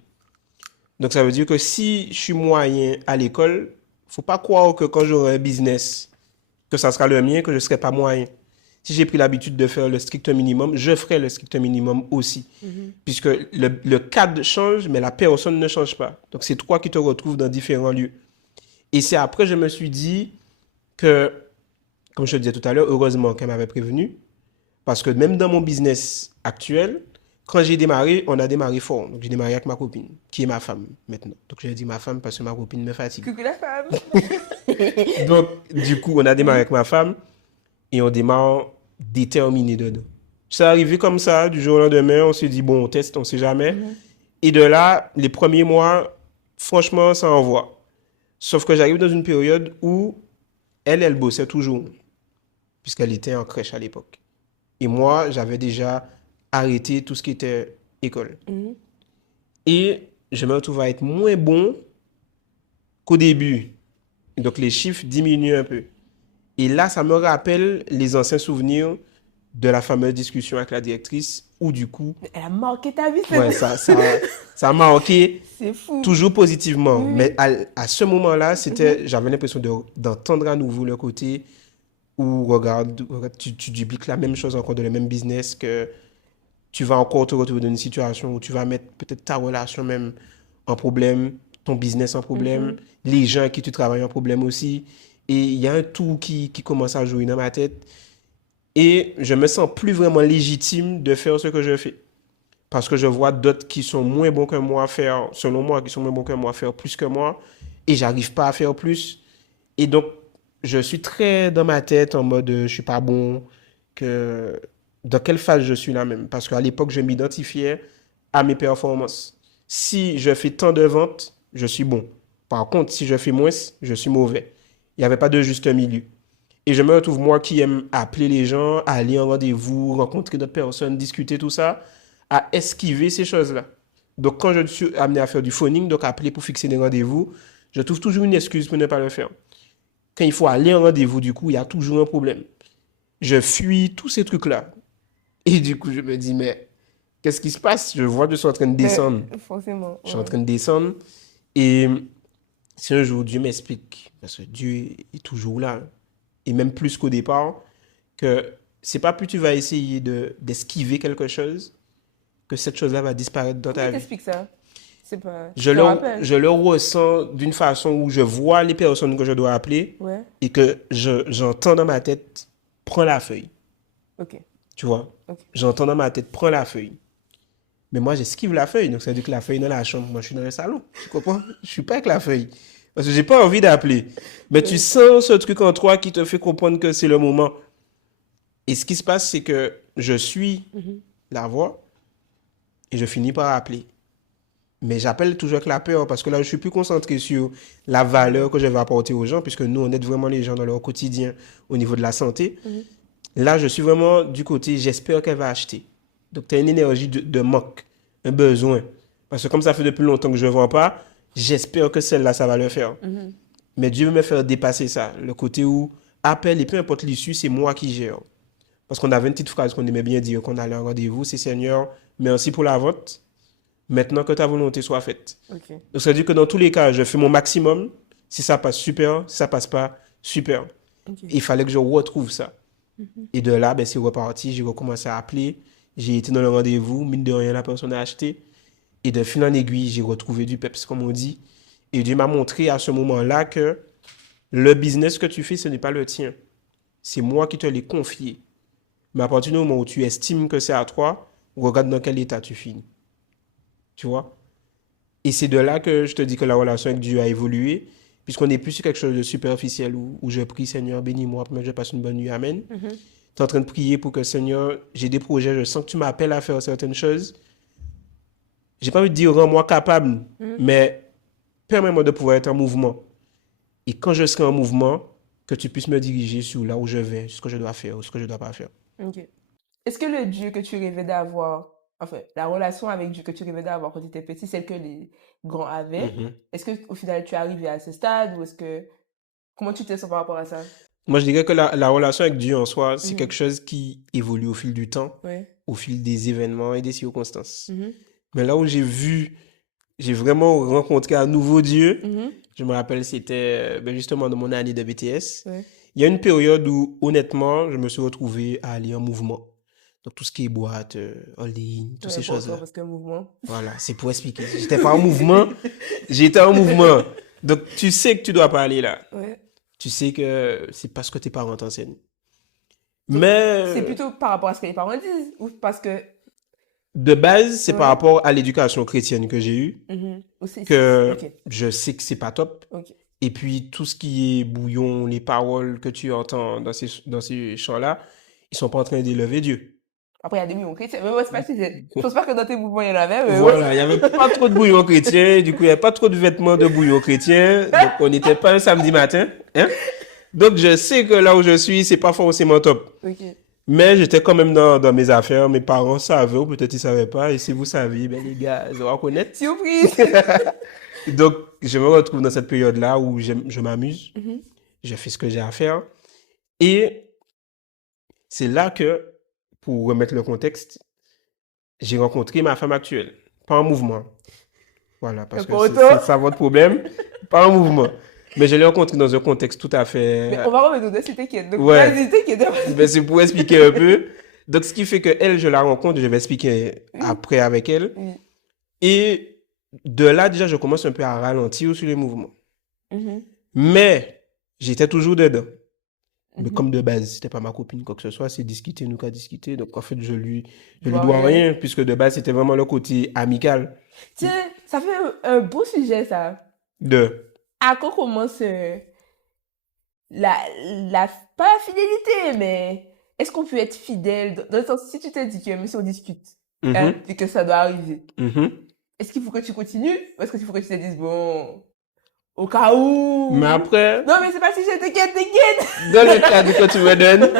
Donc ça veut dire que si je suis moyen à l'école, faut pas croire que quand j'aurai un business, que ça sera le mien, que je ne serai pas moyen. Si j'ai pris l'habitude de faire le strict minimum, je ferai le strict minimum aussi. Mhm. Puisque le cadre change, mais la personne ne change pas. Donc c'est toi qui te retrouves dans différents lieux. Et c'est après que je me suis dit que, comme je te disais tout à l'heure, heureusement qu'elle m'avait prévenu. Parce que même dans mon business actuel, quand j'ai démarré, on a démarré fort. Donc j'ai démarré avec ma copine, qui est ma femme maintenant. Donc je dis ma femme parce que ma copine me fatigue. Coucou la femme. Donc du coup, on a démarré Oui. avec ma femme et on démarre déterminé dedans. C'est arrivé comme ça, du jour au lendemain, on s'est dit, bon, on teste, on sait jamais. Mhm. Et de là, les premiers mois, franchement, ça envoie. Sauf que j'arrive dans une période où elle bossait toujours, puisqu'elle était en crèche à l'époque. Et moi, j'avais déjà arrêté tout ce qui était école. Mhm. Et je me retrouve à être moins bon qu'au début. Donc les chiffres diminuent un peu. Et là, ça me rappelle les anciens souvenirs de la fameuse discussion avec la directrice, où du coup, Elle a marqué ta vie, ouais, cette... ça m'a marqué C'est fou. toujours positivement. Oui, Mais oui. à ce moment-là, Mhm. j'avais l'impression d'entendre à nouveau le côté où, regarde, tu dupliques la même chose encore dans le même business, que tu vas encore te retrouver dans une situation où tu vas mettre peut-être ta relation même en problème. ton business en problème, les gens avec qui tu travailles en problème aussi. Et il y a un tout qui commence à jouer dans ma tête. Et je me sens plus vraiment légitime de faire ce que je fais. Parce que je vois d'autres qui sont moins bons que moi à faire, selon moi, qui sont moins bons que moi à faire plus que moi. Et j'arrive pas à faire plus. Et donc, je suis très dans ma tête en mode je suis pas bon, que dans quelle phase je suis là même. Parce qu'à l'époque, je m'identifiais à mes performances. Si je fais tant de ventes, je suis bon. Par contre, si je fais moins, je suis mauvais. Il n'y avait pas de juste milieu. Et je me retrouve, moi qui aime appeler les gens, aller en rendez-vous, rencontrer d'autres personnes, discuter, tout ça, à esquiver ces choses-là. Donc, quand je suis amené à faire du phoning, donc appeler pour fixer des rendez-vous, je trouve toujours une excuse pour ne pas le faire. Quand il faut aller en rendez-vous, du coup, il y a toujours un problème. Je fuis tous ces trucs-là. Et du coup, je me dis, mais qu'est-ce qui se passe? Je vois que je suis en train de descendre. Forcément. Je suis en train de descendre. Et si un jour Dieu m'explique, parce que Dieu est toujours là, et même plus qu'au départ, que c'est pas plus tu vas essayer d'esquiver quelque chose, que cette chose-là va disparaître dans ta vie. T'expliques ça? C'est pas... Je le ressens d'une façon où je vois les personnes que je dois appeler et que j'entends dans ma tête, prends la feuille. Ok. Tu vois? Okay. J'entends dans ma tête, prends la feuille. Mais moi, j'esquive la feuille. Donc, ça veut dire que la feuille est dans la chambre. Moi, je suis dans le salon. Tu comprends? Je suis pas avec la feuille. Parce que j'ai pas envie d'appeler. Mais tu sens ce truc en toi qui te fait comprendre que c'est le moment. Et ce qui se passe, c'est que je suis la voix et je finis par appeler. Mais j'appelle toujours avec la peur parce que là, je suis plus concentré sur la valeur que je vais apporter aux gens puisque nous, on aide vraiment les gens dans leur quotidien au niveau de la santé. Là, je suis vraiment du côté, j'espère qu'elle va acheter. Donc, tu as une énergie de manque, un besoin. Parce que comme ça fait depuis longtemps que je ne vends pas, j'espère que celle-là, ça va le faire. Mais Dieu veut me faire dépasser ça. Le côté où appel et peu importe l'issue, c'est moi qui gère. Parce qu'on avait une petite phrase qu'on aimait bien dire quand on allait en rendez-vous, c'est Seigneur, merci pour la vente. Maintenant que ta volonté soit faite. Okay. Donc, ça veut dire que dans tous les cas, je fais mon maximum. Si ça passe, super. Si ça passe pas, super. Okay. Il fallait que je retrouve ça. Et de là, ben, c'est reparti. J'ai recommencé à appeler. J'ai été dans le rendez-vous. Mine de rien, la personne a acheté. Et de fil en aiguille, j'ai retrouvé du peps, comme on dit. Et Dieu m'a montré à ce moment-là que le business que tu fais, ce n'est pas le tien. C'est moi qui te l'ai confié. Mais à partir du moment où tu estimes que c'est à toi, regarde dans quel état tu finis. Tu vois? Et c'est de là que je te dis que la relation avec Dieu a évolué, puisqu'on n'est plus sur quelque chose de superficiel où je prie, Seigneur, bénis-moi, pour que je passe une bonne nuit, amen. Tu es en train de prier pour que, Seigneur, j'ai des projets, je sens que tu m'appelles à faire certaines choses. J'ai pas envie de dire, rends-moi capable, mais permets-moi de pouvoir être en mouvement. Et quand je serai en mouvement, que tu puisses me diriger sur là où je vais, ce que je dois faire ou ce que je ne dois pas faire. Ok. Est-ce que le Dieu que tu rêvais d'avoir, enfin, la relation avec Dieu que tu rêvais d'avoir quand tu étais petit, celle que les grands avaient, est-ce qu'au final tu es arrivé à ce stade ou est-ce que... Comment tu te sens par rapport à ça? Moi, je dirais que la relation avec Dieu en soi, c'est quelque chose qui évolue au fil du temps, au fil des événements et des circonstances. Mais là où j'ai vraiment rencontré un nouveau Dieu, je me rappelle, c'était justement dans mon année de BTS. Il y a une période où, honnêtement, je me suis retrouvé à aller en mouvement. Donc, tout ce qui est boîte, all-in, toutes ces choses-là. Parce que mouvement. Voilà, c'est pour expliquer. J'étais pas en mouvement, j'étais en mouvement. Donc, tu sais que tu dois pas aller là. Tu sais que c'est parce que tes parents t'enseignent. Mais... C'est plutôt par rapport à ce que les parents disent ou parce que... De base, c'est par rapport à l'éducation chrétienne que j'ai eue que je sais que c'est pas top. Et puis, tout ce qui est bouillon, les paroles que tu entends dans ces chants-là, ils sont pas en train d'élever Dieu. Après, il y a des bouillons chrétiens. Mais c'est pas si je pense pas que dans tes mouvements, il y en avait. Mais voilà, il y avait pas trop de bouillons chrétiens. Du coup, il n'y avait pas trop de vêtements de bouillons chrétiens. Donc, on n'était pas un samedi matin. Hein? Donc, je sais que là où je suis, c'est pas forcément top. Mais j'étais quand même dans mes affaires. Mes parents savaient, ou peut-être ils savaient pas. Et si vous saviez, ben, les gars, ils vont reconnaître. Surprise! Donc, je me retrouve dans cette période-là où je m'amuse. Je fais ce que j'ai à faire. Et c'est là que, pour remettre le contexte, j'ai rencontré ma femme actuelle. Pas en mouvement. Voilà, parce que c'est ça votre problème. Pas en mouvement. Mais je l'ai rencontré dans un contexte tout à fait... Mais on va revenir dedans, c'était qui? Donc, mais c'est pour expliquer un peu. Donc, ce qui fait que elle, je la rencontre, je vais expliquer après avec elle. Et de là, déjà, je commence un peu à ralentir sur les mouvements. Mhm. Mais j'étais toujours dedans. Mais Mhm. comme de base, c'était pas ma copine, quoi que ce soit, c'est discuter, nous qu'à discuter. Donc, en fait, je lui Dois dois rien. rien, puisque de base, c'était vraiment le côté amical Tiens, ça fait un beau sujet, ça. de. À quand commence la, la, pas la fidélité, mais est-ce qu'on peut être fidèle dans le sens, si tu te dis que même si on discute, hein, Mhm, et que ça doit arriver, mhm. est-ce qu'il faut que tu continues ou est-ce qu'il faut que tu te dises, bon, au cas où... Mais après, Non, mais c'est pas si je t'inquiète. dans le cadre que tu me donnes,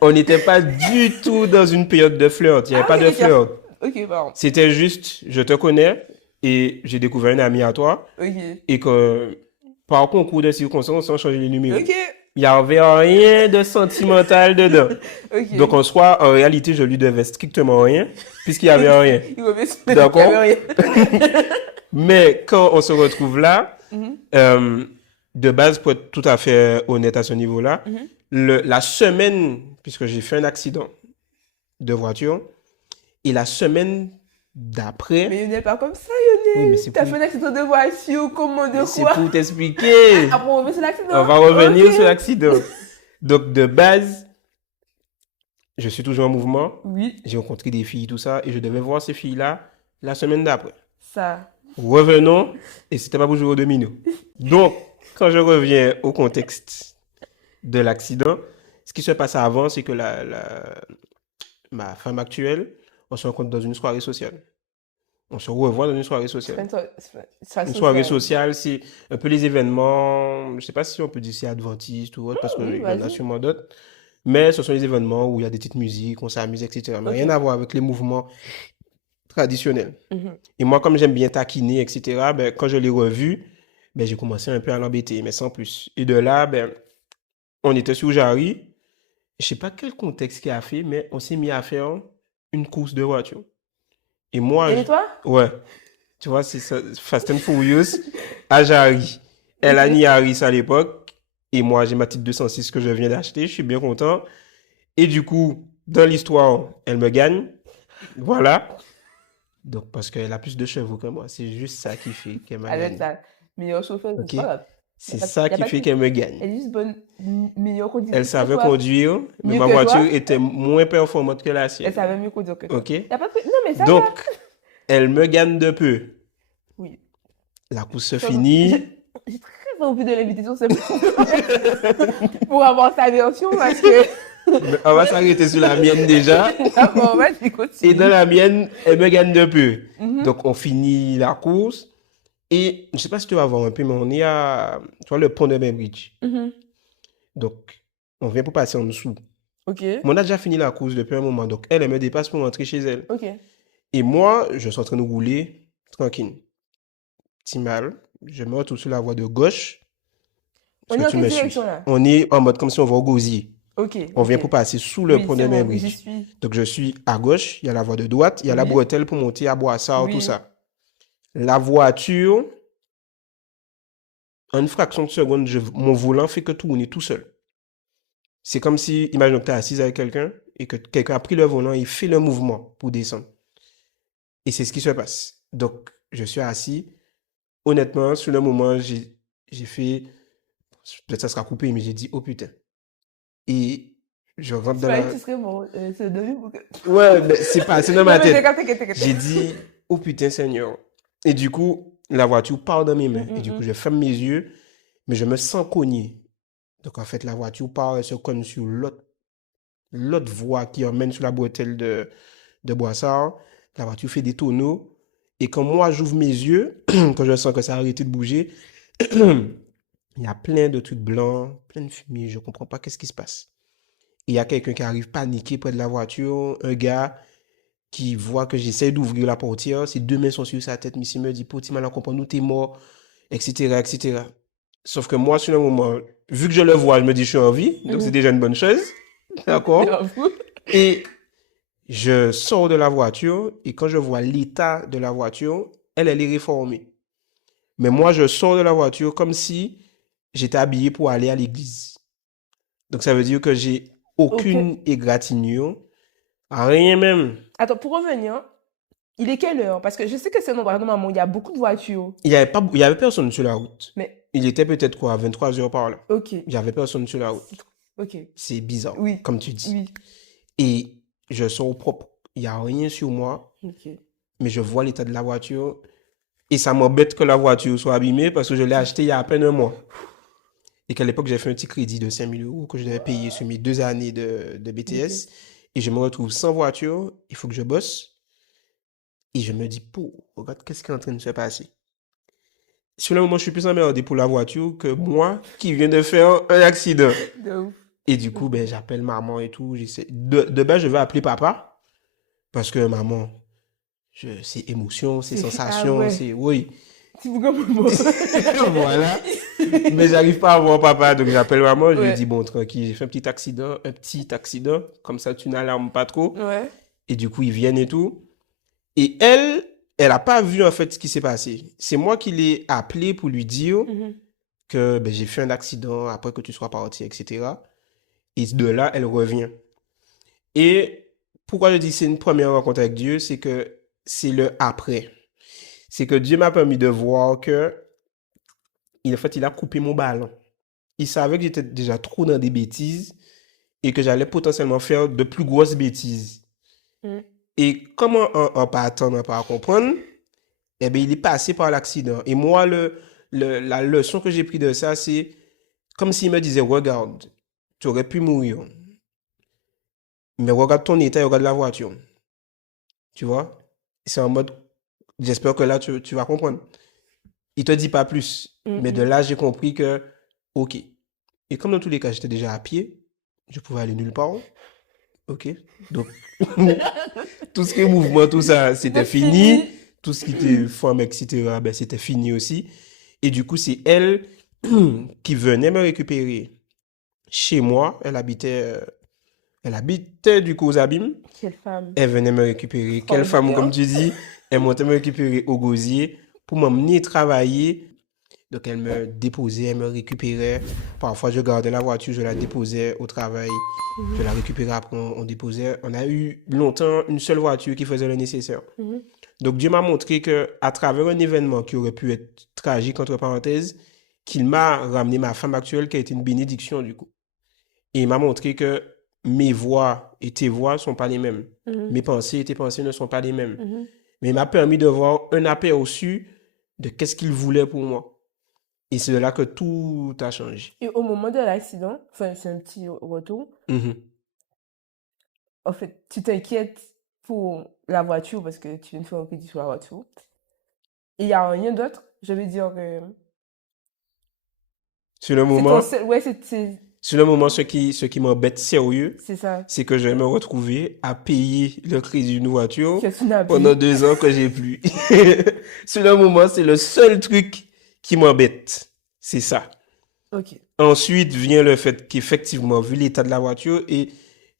on n'était pas du tout dans une période de flirt. Il n'y avait Ah, pas ok, de d'accord. flirt. Ok, pardon. C'était juste, je te connais et j'ai découvert un ami à toi Ok. et que par concours de circonstances, on a changé les numéros. Ok. Il n'y avait rien de sentimental dedans. Ok. Donc en soi, en réalité, je lui devais strictement rien puisqu'il n'y avait rien. Il va se mettre D'accord? qu'il y avait rien. Mais quand on se retrouve là, Mhm, de base, pour être tout à fait honnête à ce niveau-là, mhm. la semaine, puisque j'ai fait un accident de voiture, et la semaine d'après, Mais Lionel, pas comme ça, oui, mais Lionel. c'est T'as pour, fait un accident de voiture, comment, de c'est quoi? pour t'expliquer. Après, on revient sur On l'accident. va revenir Ok. sur l'accident. Donc, de base, je suis toujours en mouvement. Oui, J'ai rencontré des filles, tout ça, et je devais voir ces filles-là la semaine d'après. ça. Revenons, et c'était pas pour jouer au domino. Donc, quand je reviens au contexte de l'accident, ce qui se passe avant, c'est que ma femme actuelle, on se rencontre dans une soirée sociale. On se revoit dans une soirée C'est pas sociale. c'est Une soirée social. sociale, c'est un peu les événements, je ne sais pas si on peut dire c'est adventiste ou autre, parce Oui, qu'il y en a vas-y. sûrement d'autres, mais ce sont les événements où il y a des petites musiques, on s'amuse, etc. Mais Ok. rien à voir avec les mouvements traditionnels. Mhm. Et moi, comme j'aime bien taquiner, etc., ben, quand je l'ai revu, ben, j'ai commencé un peu à l'embêter, mais sans plus. Et de là, ben, on était sur Jarry. Je sais pas quel contexte qui a fait, mais on s'est mis à faire une course de voiture. Et moi, Et toi? ouais, tu vois, c'est ça, Fast and Furious à Jarry. Elle a Ok. ni Harris à l'époque, et moi, j'ai ma petite 206 que je viens d'acheter, je suis bien content. Et du coup, dans l'histoire, elle me gagne. Voilà. Donc, parce qu'elle a plus de chevaux que moi, c'est juste ça qui fait qu'elle m'a Avec gagné. ça. Meilleure chauffeuse, mais Ok? c'est pas grave. Y C'est a pas, ça y a qui pas de fait souci. qu'elle me gagne. Elle est juste bonne, meilleure Elle conductrice que savait toi. conduire, mais Mieux ma que voiture toi. était moins performante que la Elle sienne. savait mieux conduire que toi. Ok? Y a pas de... Non, mais ça va. Donc, elle me gagne de peu. Oui. La course se Pardon. finit. J'ai très envie de l'inviter sur ce pour avoir sa version parce que... Mais on va s'arrêter sur la mienne déjà. D'accord, vas-y, Et continue. dans la mienne, elle me gagne de peu. Mhm. Donc, on finit la course. Et je ne sais pas si tu vas voir un peu, mais on est à, tu vois, le pont de Bainbridge. Mhm. Donc, on vient pour passer en dessous. Ok. Mais on a déjà fini la course depuis un moment. Donc, elle me dépasse pour rentrer chez elle. Ok. Et moi, je suis en train de rouler tranquille. Petit mal. Je me retrouve sur la voie de gauche. On Est-ce est que en tu quelle me direction suis? là? On est en mode comme si on va au gosier. Ok. On vient Ok. pour passer sous le Oui, pont de c'est bon, j'y Bainbridge. suis. Donc, je suis à gauche, il y a la voie de droite, il y a la Oui. bretelle pour monter à Boissard, tout Oui. ça. La voiture, en une fraction de seconde, mon volant fait que tourner tout seul. C'est comme si, imagine que tu es assise avec quelqu'un et que quelqu'un a pris le volant et fait le mouvement pour descendre. Et c'est ce qui se passe. Donc, je suis assis. Honnêtement, sur le moment, j'ai fait, peut-être ça sera coupé, mais j'ai dit, oh putain. Et je rentre Tu dans m'as dit la... que tu serais bon. C'est devenu pour que... Ouais, mais c'est passé dans Non, ma mais tête. t'inquiète. J'ai dit, oh putain, Seigneur. Et du coup, la voiture part dans mes mains. Et du coup, je ferme mes yeux, mais je me sens cogner. Donc, en fait, la voiture part, elle se cogne sur l'autre voie qui emmène sur la bretelle de Boissard. La voiture fait des tonneaux. Et quand moi, j'ouvre mes yeux, quand je sens que ça a arrêté de bouger, il y a plein de trucs blancs, plein de fumée. Je ne comprends pas qu'est-ce qui se passe. Et il y a quelqu'un qui arrive paniqué près de la voiture, un gars qui voit que j'essaie d'ouvrir la portière, ses deux mains sont sur sa tête, mais il me dit, Poti, mal comprend, nous t'es mort, etc., etc. Sauf que moi, sur le moment, vu que je le vois, je me dis, je suis en vie, donc c'est déjà une bonne chose, d'accord? J'avoue. Et je sors de la voiture, et quand je vois l'état de la voiture, elle est réformée. Mais moi, je sors de la voiture comme si j'étais habillé pour aller à l'église. Donc ça veut dire que j'ai aucune égratignure, rien même. Attends, pour revenir, Il est quelle heure? Parce que je sais que c'est un endroit, normalement, il y a beaucoup de voitures. Il y avait personne sur la route. Mais, Il était peut-être quoi, à 23 heures par là. ok. Il n'y avait personne sur la route. Ok. C'est bizarre, Oui. comme tu dis. Oui. Et je sors propre. Il n'y a rien sur moi, Ok. mais je vois l'état de la voiture. Et ça m'embête que la voiture soit abîmée parce que je l'ai achetée il y a à peine un mois. Et qu'à l'époque, j'ai fait un petit crédit de 5 000 € que je devais payer sur mes 2 années de BTS. Ok. Et je me retrouve sans voiture. Il faut que je bosse. Et je me dis, regarde, qu'est-ce qui est en train de se passer? Sur le moment, je suis plus emmerdé pour la voiture que moi qui viens de faire un accident. De ouf. Et du coup, ben, j'appelle maman et tout. De base, je vais appeler papa. Parce que maman, c'est émotion, c'est sensation, ouais. c'est... Oui. C'est beaucoup comme Voilà. Mais j'arrive pas à voir papa, donc j'appelle maman. Je lui Ouais. dis, bon, tranquille, j'ai fait un petit accident. Comme ça, tu n'alarmes pas trop. Ouais. Et du coup, ils viennent et tout. Et elle a pas vu en fait ce qui s'est passé. C'est moi qui l'ai appelé pour lui dire que ben, j'ai fait un accident après que tu sois parti, etc. Et de là, elle revient. Et pourquoi je dis que c'est une première rencontre avec Dieu, c'est que c'est le après. C'est que Dieu m'a permis de voir que, en fait, il a coupé mon ballon. Il savait que j'étais déjà trop dans des bêtises et que j'allais potentiellement faire de plus grosses bêtises. Mm. Et comment en pas attendre, en pas comprendre, eh bien, il est passé par l'accident. Et moi, la leçon que j'ai prise de ça, c'est comme s'il me disait, regarde, tu aurais pu mourir. Mais regarde ton état et regarde la voiture. Tu vois? C'est en mode, j'espère que là, tu vas comprendre. Il te dit pas plus. Mais de là, j'ai compris que, OK. Et comme dans tous les cas, j'étais déjà à pied, je pouvais aller nulle part. OK. Donc, tout ce qui est mouvement, tout ça, c'était fini. Tout ce qui était forme, etc., ben, c'était fini aussi. Et du coup, c'est elle qui venait me récupérer chez moi. Elle habitait du coup aux Abîmes. Quelle femme. Elle venait me récupérer. Quelle femme, comme tu dis. Elle montait me récupérer au gosier pour m'emmener travailler. Donc, elle me déposait, elle me récupérait. Parfois, je gardais la voiture, je la déposais au travail. Je la récupérais après, on déposait. On a eu longtemps une seule voiture qui faisait le nécessaire. Donc, Dieu m'a montré qu'à travers un événement qui aurait pu être tragique, entre parenthèses, qu'il m'a ramené ma femme actuelle qui a été une bénédiction, du coup. Et il m'a montré que mes voix et tes voix ne sont pas les mêmes. Mes pensées et tes pensées ne sont pas les mêmes. Mais il m'a permis de voir un aperçu de qu'est-ce qu'il voulait pour moi. Et c'est de là que tout a changé. Et au moment de l'accident, enfin, c'est un petit retour, en fait, tu t'inquiètes pour la voiture parce que tu viens de faire un crédit sur la voiture. Et il n'y a rien d'autre. Je veux dire que Sur le c'est moment, ton seul... Ouais, c'est sur le moment, ce qui m'embête sérieux, c'est ça. c'est que je vais me retrouver à payer le crédit d'une voiture Que tu n'as plus. pendant 2 ans que j'ai plus. Sur le moment, c'est le seul truc qui m'embête. C'est ça. Ok. Ensuite vient le fait qu'effectivement, vu l'état de la voiture, et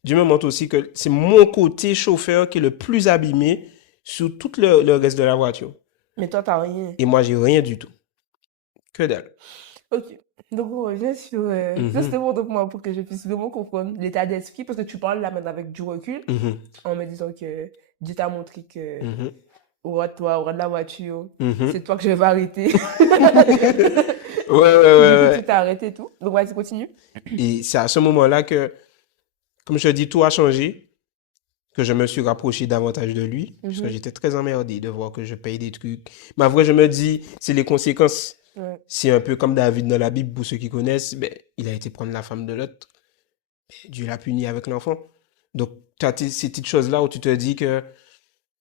Dieu me montre aussi que c'est mon côté chauffeur qui est le plus abîmé sur tout le reste de la voiture. Mais toi, t'as rien. Et moi, j'ai rien du tout. Que dalle. Ok. Donc, on revient sur... Ça, c'était bon pour moi pour que je puisse vraiment comprendre l'état d'esprit parce que tu parles là maintenant avec du recul en me disant que Dieu t'a montré que au roi de toi, au roi de la voiture, c'est toi que je vais arrêter. Ouais. Tu t'es arrêté et tout. Donc, vas-y, continue. Et c'est à ce moment-là que, comme je te dis, tout a changé, que je me suis rapproché davantage de lui, parce que j'étais très emmerdé de voir que je paye des trucs. Mais après, je me dis, c'est les conséquences. Ouais. C'est un peu comme David dans la Bible, pour ceux qui connaissent, ben, il a été prendre la femme de l'autre. Dieu l'a puni avec l'enfant. Donc, tu as ces petites choses-là où tu te dis que,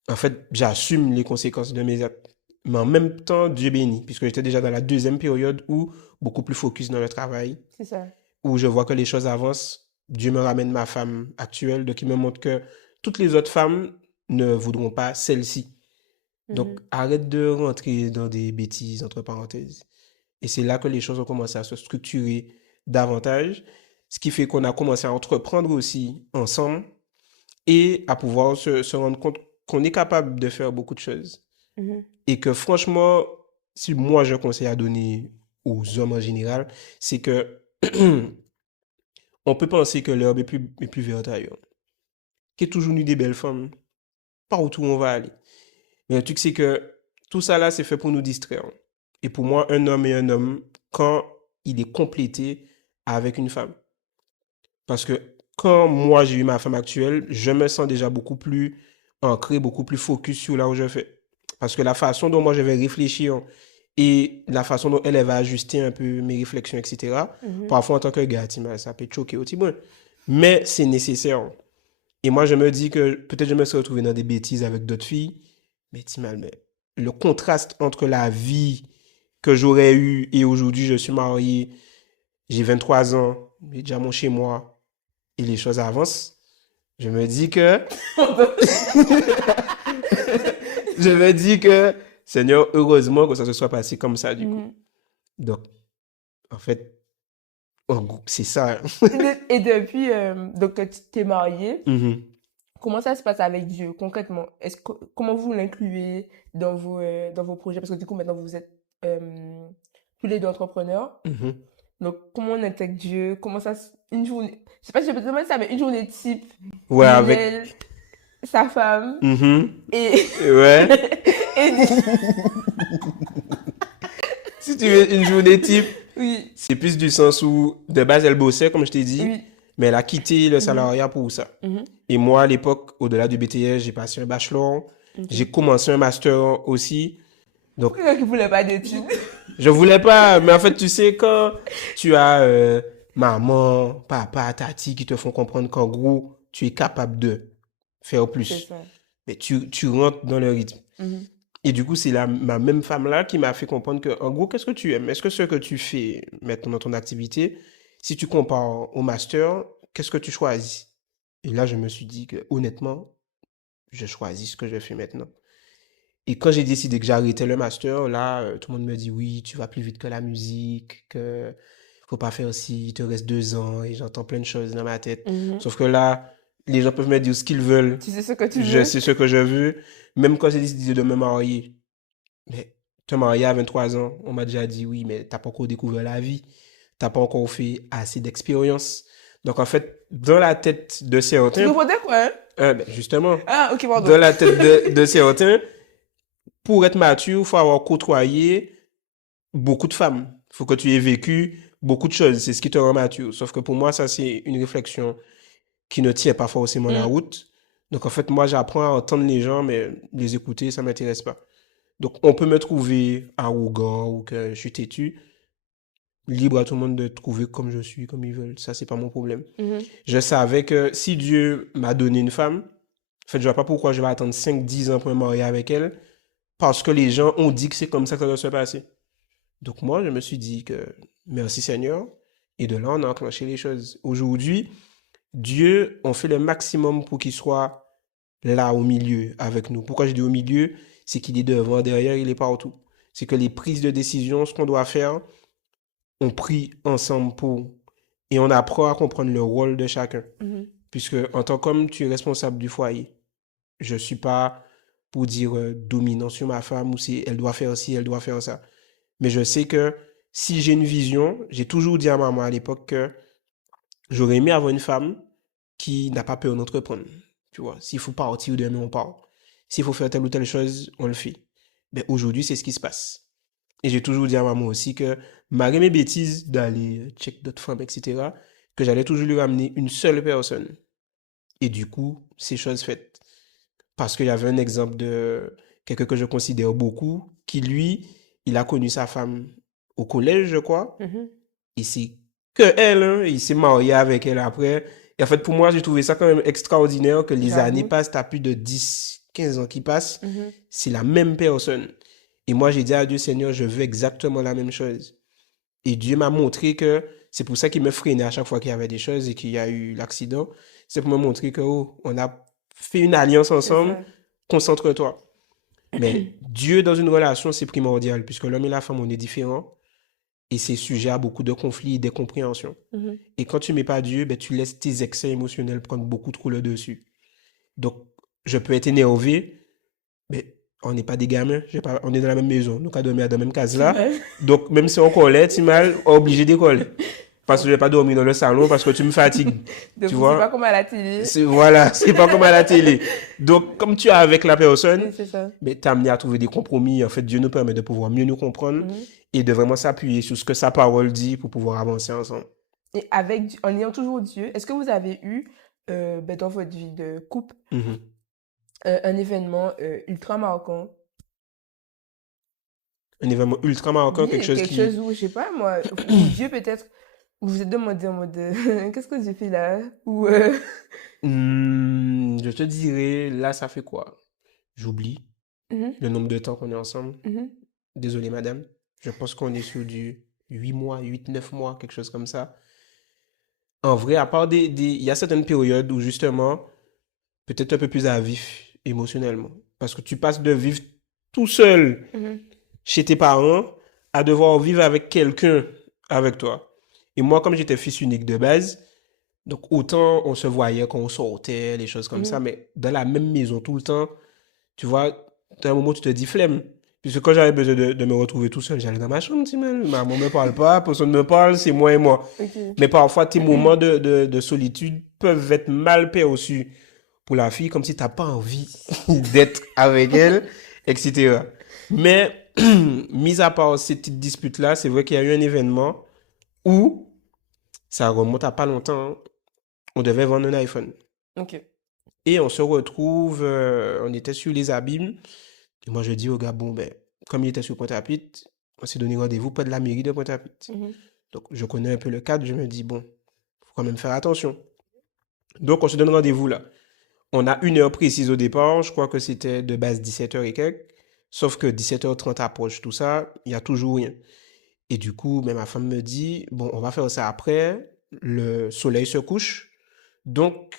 en fait, j'assume les conséquences de mes actes. Mais en même temps, Dieu bénit, puisque j'étais déjà dans la deuxième période où beaucoup plus focus dans le travail, C'est ça. où je vois que les choses avancent. Dieu me ramène ma femme actuelle, donc il me montre que toutes les autres femmes ne voudront pas celle-ci. Donc, arrête de rentrer dans des bêtises, entre parenthèses. Et c'est là que les choses ont commencé à se structurer davantage, ce qui fait qu'on a commencé à entreprendre aussi ensemble et à pouvoir se rendre compte qu'on est capable de faire beaucoup de choses. Et que franchement, si moi j'ai un conseil à donner aux hommes en général, c'est que on peut penser que l'herbe est plus verte ailleurs. Qu'il y a toujours eu des belles femmes partout où on va aller. Mais le truc, c'est que tout ça là, c'est fait pour nous distraire. Et pour moi, un homme est un homme quand il est complété avec une femme. Parce que quand moi, j'ai eu ma femme actuelle, je me sens déjà beaucoup plus ancré, beaucoup plus focus sur là où je fais. Parce que la façon dont moi, je vais réfléchir et la façon dont elle va ajuster un peu mes réflexions, etc. Parfois, en tant que gars, ça peut te choquer aussi. Bon. Mais c'est nécessaire. Et moi, je me dis que peut-être je me serais retrouvé dans des bêtises avec d'autres filles. Mais mais le contraste entre la vie que j'aurais eue et aujourd'hui, je suis marié, j'ai 23 ans, j'ai déjà mon chez moi et les choses avancent. Je me dis que, je me dis que, Seigneur, heureusement que ça se soit passé comme ça, du coup. Donc, en fait, en gros, c'est ça. Et depuis, donc, que tu t'es marié, Mhm. comment ça se passe avec Dieu, concrètement? Comment vous l'incluez dans vos projets? Parce que du coup, maintenant, vous êtes tous les deux entrepreneurs. Mhm. Donc, comment on intègre Dieu? Une journée, je sais pas si je peux te demander ça, mais une journée type, Ouais, avec. Lionel, sa femme, Mhm. et, Ouais. et Si tu veux une journée type, oui, c'est plus du sens où, de base, elle bossait, comme je t'ai dit, oui. mais elle a quitté le salariat pour ça. Mhm. Et moi, à l'époque, au-delà du BTS, j'ai passé un bachelor, Ok. j'ai commencé un master aussi. Donc, Pourquoi il ne voulait pas d'études? je voulais pas, mais en fait, tu sais, quand tu as maman, papa, tati qui te font comprendre qu'en gros, tu es capable de faire C'est plus, ça. mais tu rentres dans le rythme. Mhm. Et du coup, c'est ma même femme-là qui m'a fait comprendre que, en gros, qu'est-ce que tu aimes? Est-ce que ce que tu fais maintenant dans ton activité, si tu compares au master, qu'est-ce que tu choisis? Et là, je me suis dit que, honnêtement, je choisis ce que je fais maintenant. Et quand j'ai décidé que j'arrêtais le master, là, tout le monde me dit, oui, tu vas plus vite que la musique, que faut pas faire ci, il te reste 2 ans, et j'entends plein de choses dans ma tête. Mhm. Sauf que là, les gens peuvent me dire ce qu'ils veulent. Tu sais ce que tu Je veux? sais ce que je veux. Même quand j'ai décidé de me marier, mais te marier à 23 ans, on m'a déjà dit oui, mais t'as pas encore découvert la vie. T'as pas encore fait assez d'expérience. Donc en fait, dans la tête de Tu certains, répondais quoi, hein? ben, justement, Ah, ok, pardon. dans la tête de certains, pour être mature, il faut avoir côtoyé beaucoup de femmes. Il faut que tu aies vécu beaucoup de choses. C'est ce qui te rend mature. Sauf que pour moi, ça, c'est une réflexion qui ne tient pas forcément la Mm. route. Donc en fait, moi, j'apprends à entendre les gens, mais les écouter, ça m'intéresse pas. Donc, on peut me trouver arrogant ou que je suis têtu. Libre à tout le monde de trouver comme je suis, comme ils veulent. Ça, c'est pas mon problème. Mhm. Je savais que si Dieu m'a donné une femme, en fait, je vois pas pourquoi je vais attendre 5, 10 ans pour me marier avec elle, parce que les gens ont dit que c'est comme ça que ça doit se passer. Donc, moi, je me suis dit que merci Seigneur. Et de là, on a enclenché les choses. Aujourd'hui, Dieu, on fait le maximum pour qu'il soit là au milieu avec nous. Pourquoi je dis au milieu? C'est qu'il est devant, derrière, il est partout. C'est que les prises de décision, ce qu'on doit faire, on prie ensemble pour. Et on apprend à comprendre le rôle de chacun. Mhm. Puisque en tant qu'homme, tu es responsable du foyer. Je ne suis pas pour dire dominant sur ma femme ou si elle doit faire ci, elle doit faire ça. Mais je sais que si j'ai une vision, j'ai toujours dit à maman à l'époque que j'aurais aimé avoir une femme qui n'a pas peur d'entreprendre. Tu vois, s'il faut partir demain, on part. S'il faut faire telle ou telle chose, on le fait. Mais aujourd'hui, c'est ce qui se passe. Et j'ai toujours dit à maman aussi que, malgré mes bêtises d'aller check d'autres femmes, etc., que j'allais toujours lui ramener une seule personne. Et du coup, c'est chose faite. Parce qu'il y avait un exemple de quelqu'un que je considère beaucoup, qui lui, il a connu sa femme au collège, je crois. Mhm. Et c'est que elle, hein, il s'est marié avec elle après. Et en fait, pour moi, j'ai trouvé ça quand même extraordinaire que les années J'avoue. passent, t'as plus de 10, 15 ans qui passent, Mhm. c'est la même personne. Et moi, j'ai dit à Dieu, Seigneur, je veux exactement la même chose. Et Dieu m'a montré que c'est pour ça qu'il me freinait à chaque fois qu'il y avait des choses et qu'il y a eu l'accident. C'est pour me montrer que, oh, on a fait une alliance C'est ensemble, ça. concentre-toi. Mais Dieu, dans une relation, c'est primordial, puisque l'homme et la femme, on est différents. Et c'est sujet à beaucoup de conflits et d'incompréhensions. Mhm. Et quand tu ne mets pas Dieu, ben, tu laisses tes excès émotionnels prendre beaucoup trop le dessus. Donc, je peux être énervé, mais on n'est pas des gamins, on est dans la même maison, nous, on dormir dans la même case là. Ouais. Donc, même si on collait, tu mal, on est obligé de coller. Parce que je vais pas dormir dans le salon parce que tu me fatigues. Donc, Tu c'est vois? pas comme à la télé. Voilà, c'est pas comme à la télé. Donc, comme tu es avec la personne, Oui, c'est ça. mais t'as amené à trouver des compromis. En fait, Dieu nous permet de pouvoir mieux nous comprendre et de vraiment s'appuyer sur ce que sa parole dit pour pouvoir avancer ensemble. Et en ayant toujours Dieu, est-ce que vous avez eu, dans votre vie de couple, Mhm. un événement ultra marquant? Un événement ultra marquant, Oui, quelque chose quelque qui... chose où, je sais pas moi, où Dieu peut-être, vous vous êtes demandé en mode, qu'est-ce que j'ai fait là? Ou, Je te dirais, là, ça fait quoi? J'oublie mhm, le nombre de temps qu'on est ensemble. mhm, Désolé, madame. Je pense qu'on est sur du 8 mois, 8 9 mois, quelque chose comme ça. En vrai, à part il y a certaines périodes où justement, peut-être un peu plus à vif émotionnellement. Parce que tu passes de vivre tout seul mhm. chez tes parents à devoir vivre avec quelqu'un avec toi. Et moi, comme j'étais fils unique de base, donc autant on se voyait quand on sortait, les choses comme ça, mais dans la même maison tout le temps, tu vois, à un moment où tu te dis flemme. Puisque quand j'avais besoin de me retrouver tout seul, j'allais dans ma chambre, tu sais, maman me parle pas, personne ne me parle, c'est moi et moi. Ok. Mais parfois, tes moments de solitude peuvent être mal perçus pour la fille, comme si tu n'as pas envie d'être avec elle, etc. Mais, mis à part ces petites disputes-là, c'est vrai qu'il y a eu un événement où, ça remonte à pas longtemps, hein, on devait vendre un iPhone. Ok. Et on se retrouve, on était sur les abîmes. Et moi, je dis au gars, bon, ben, comme il était sur Pointe-à-Pitre, on s'est donné rendez-vous près de la mairie de Pointe-à-Pitre. Mhm. Donc, je connais un peu le cadre, je me dis, bon, faut quand même faire attention. Donc, on se donne rendez-vous là. On a une heure précise au départ, je crois que c'était de base 17h et quelques. Sauf que 17h30 approche, tout ça, il n'y a toujours rien. Et du coup, ma femme me dit, bon, on va faire ça après, le soleil se couche. Donc,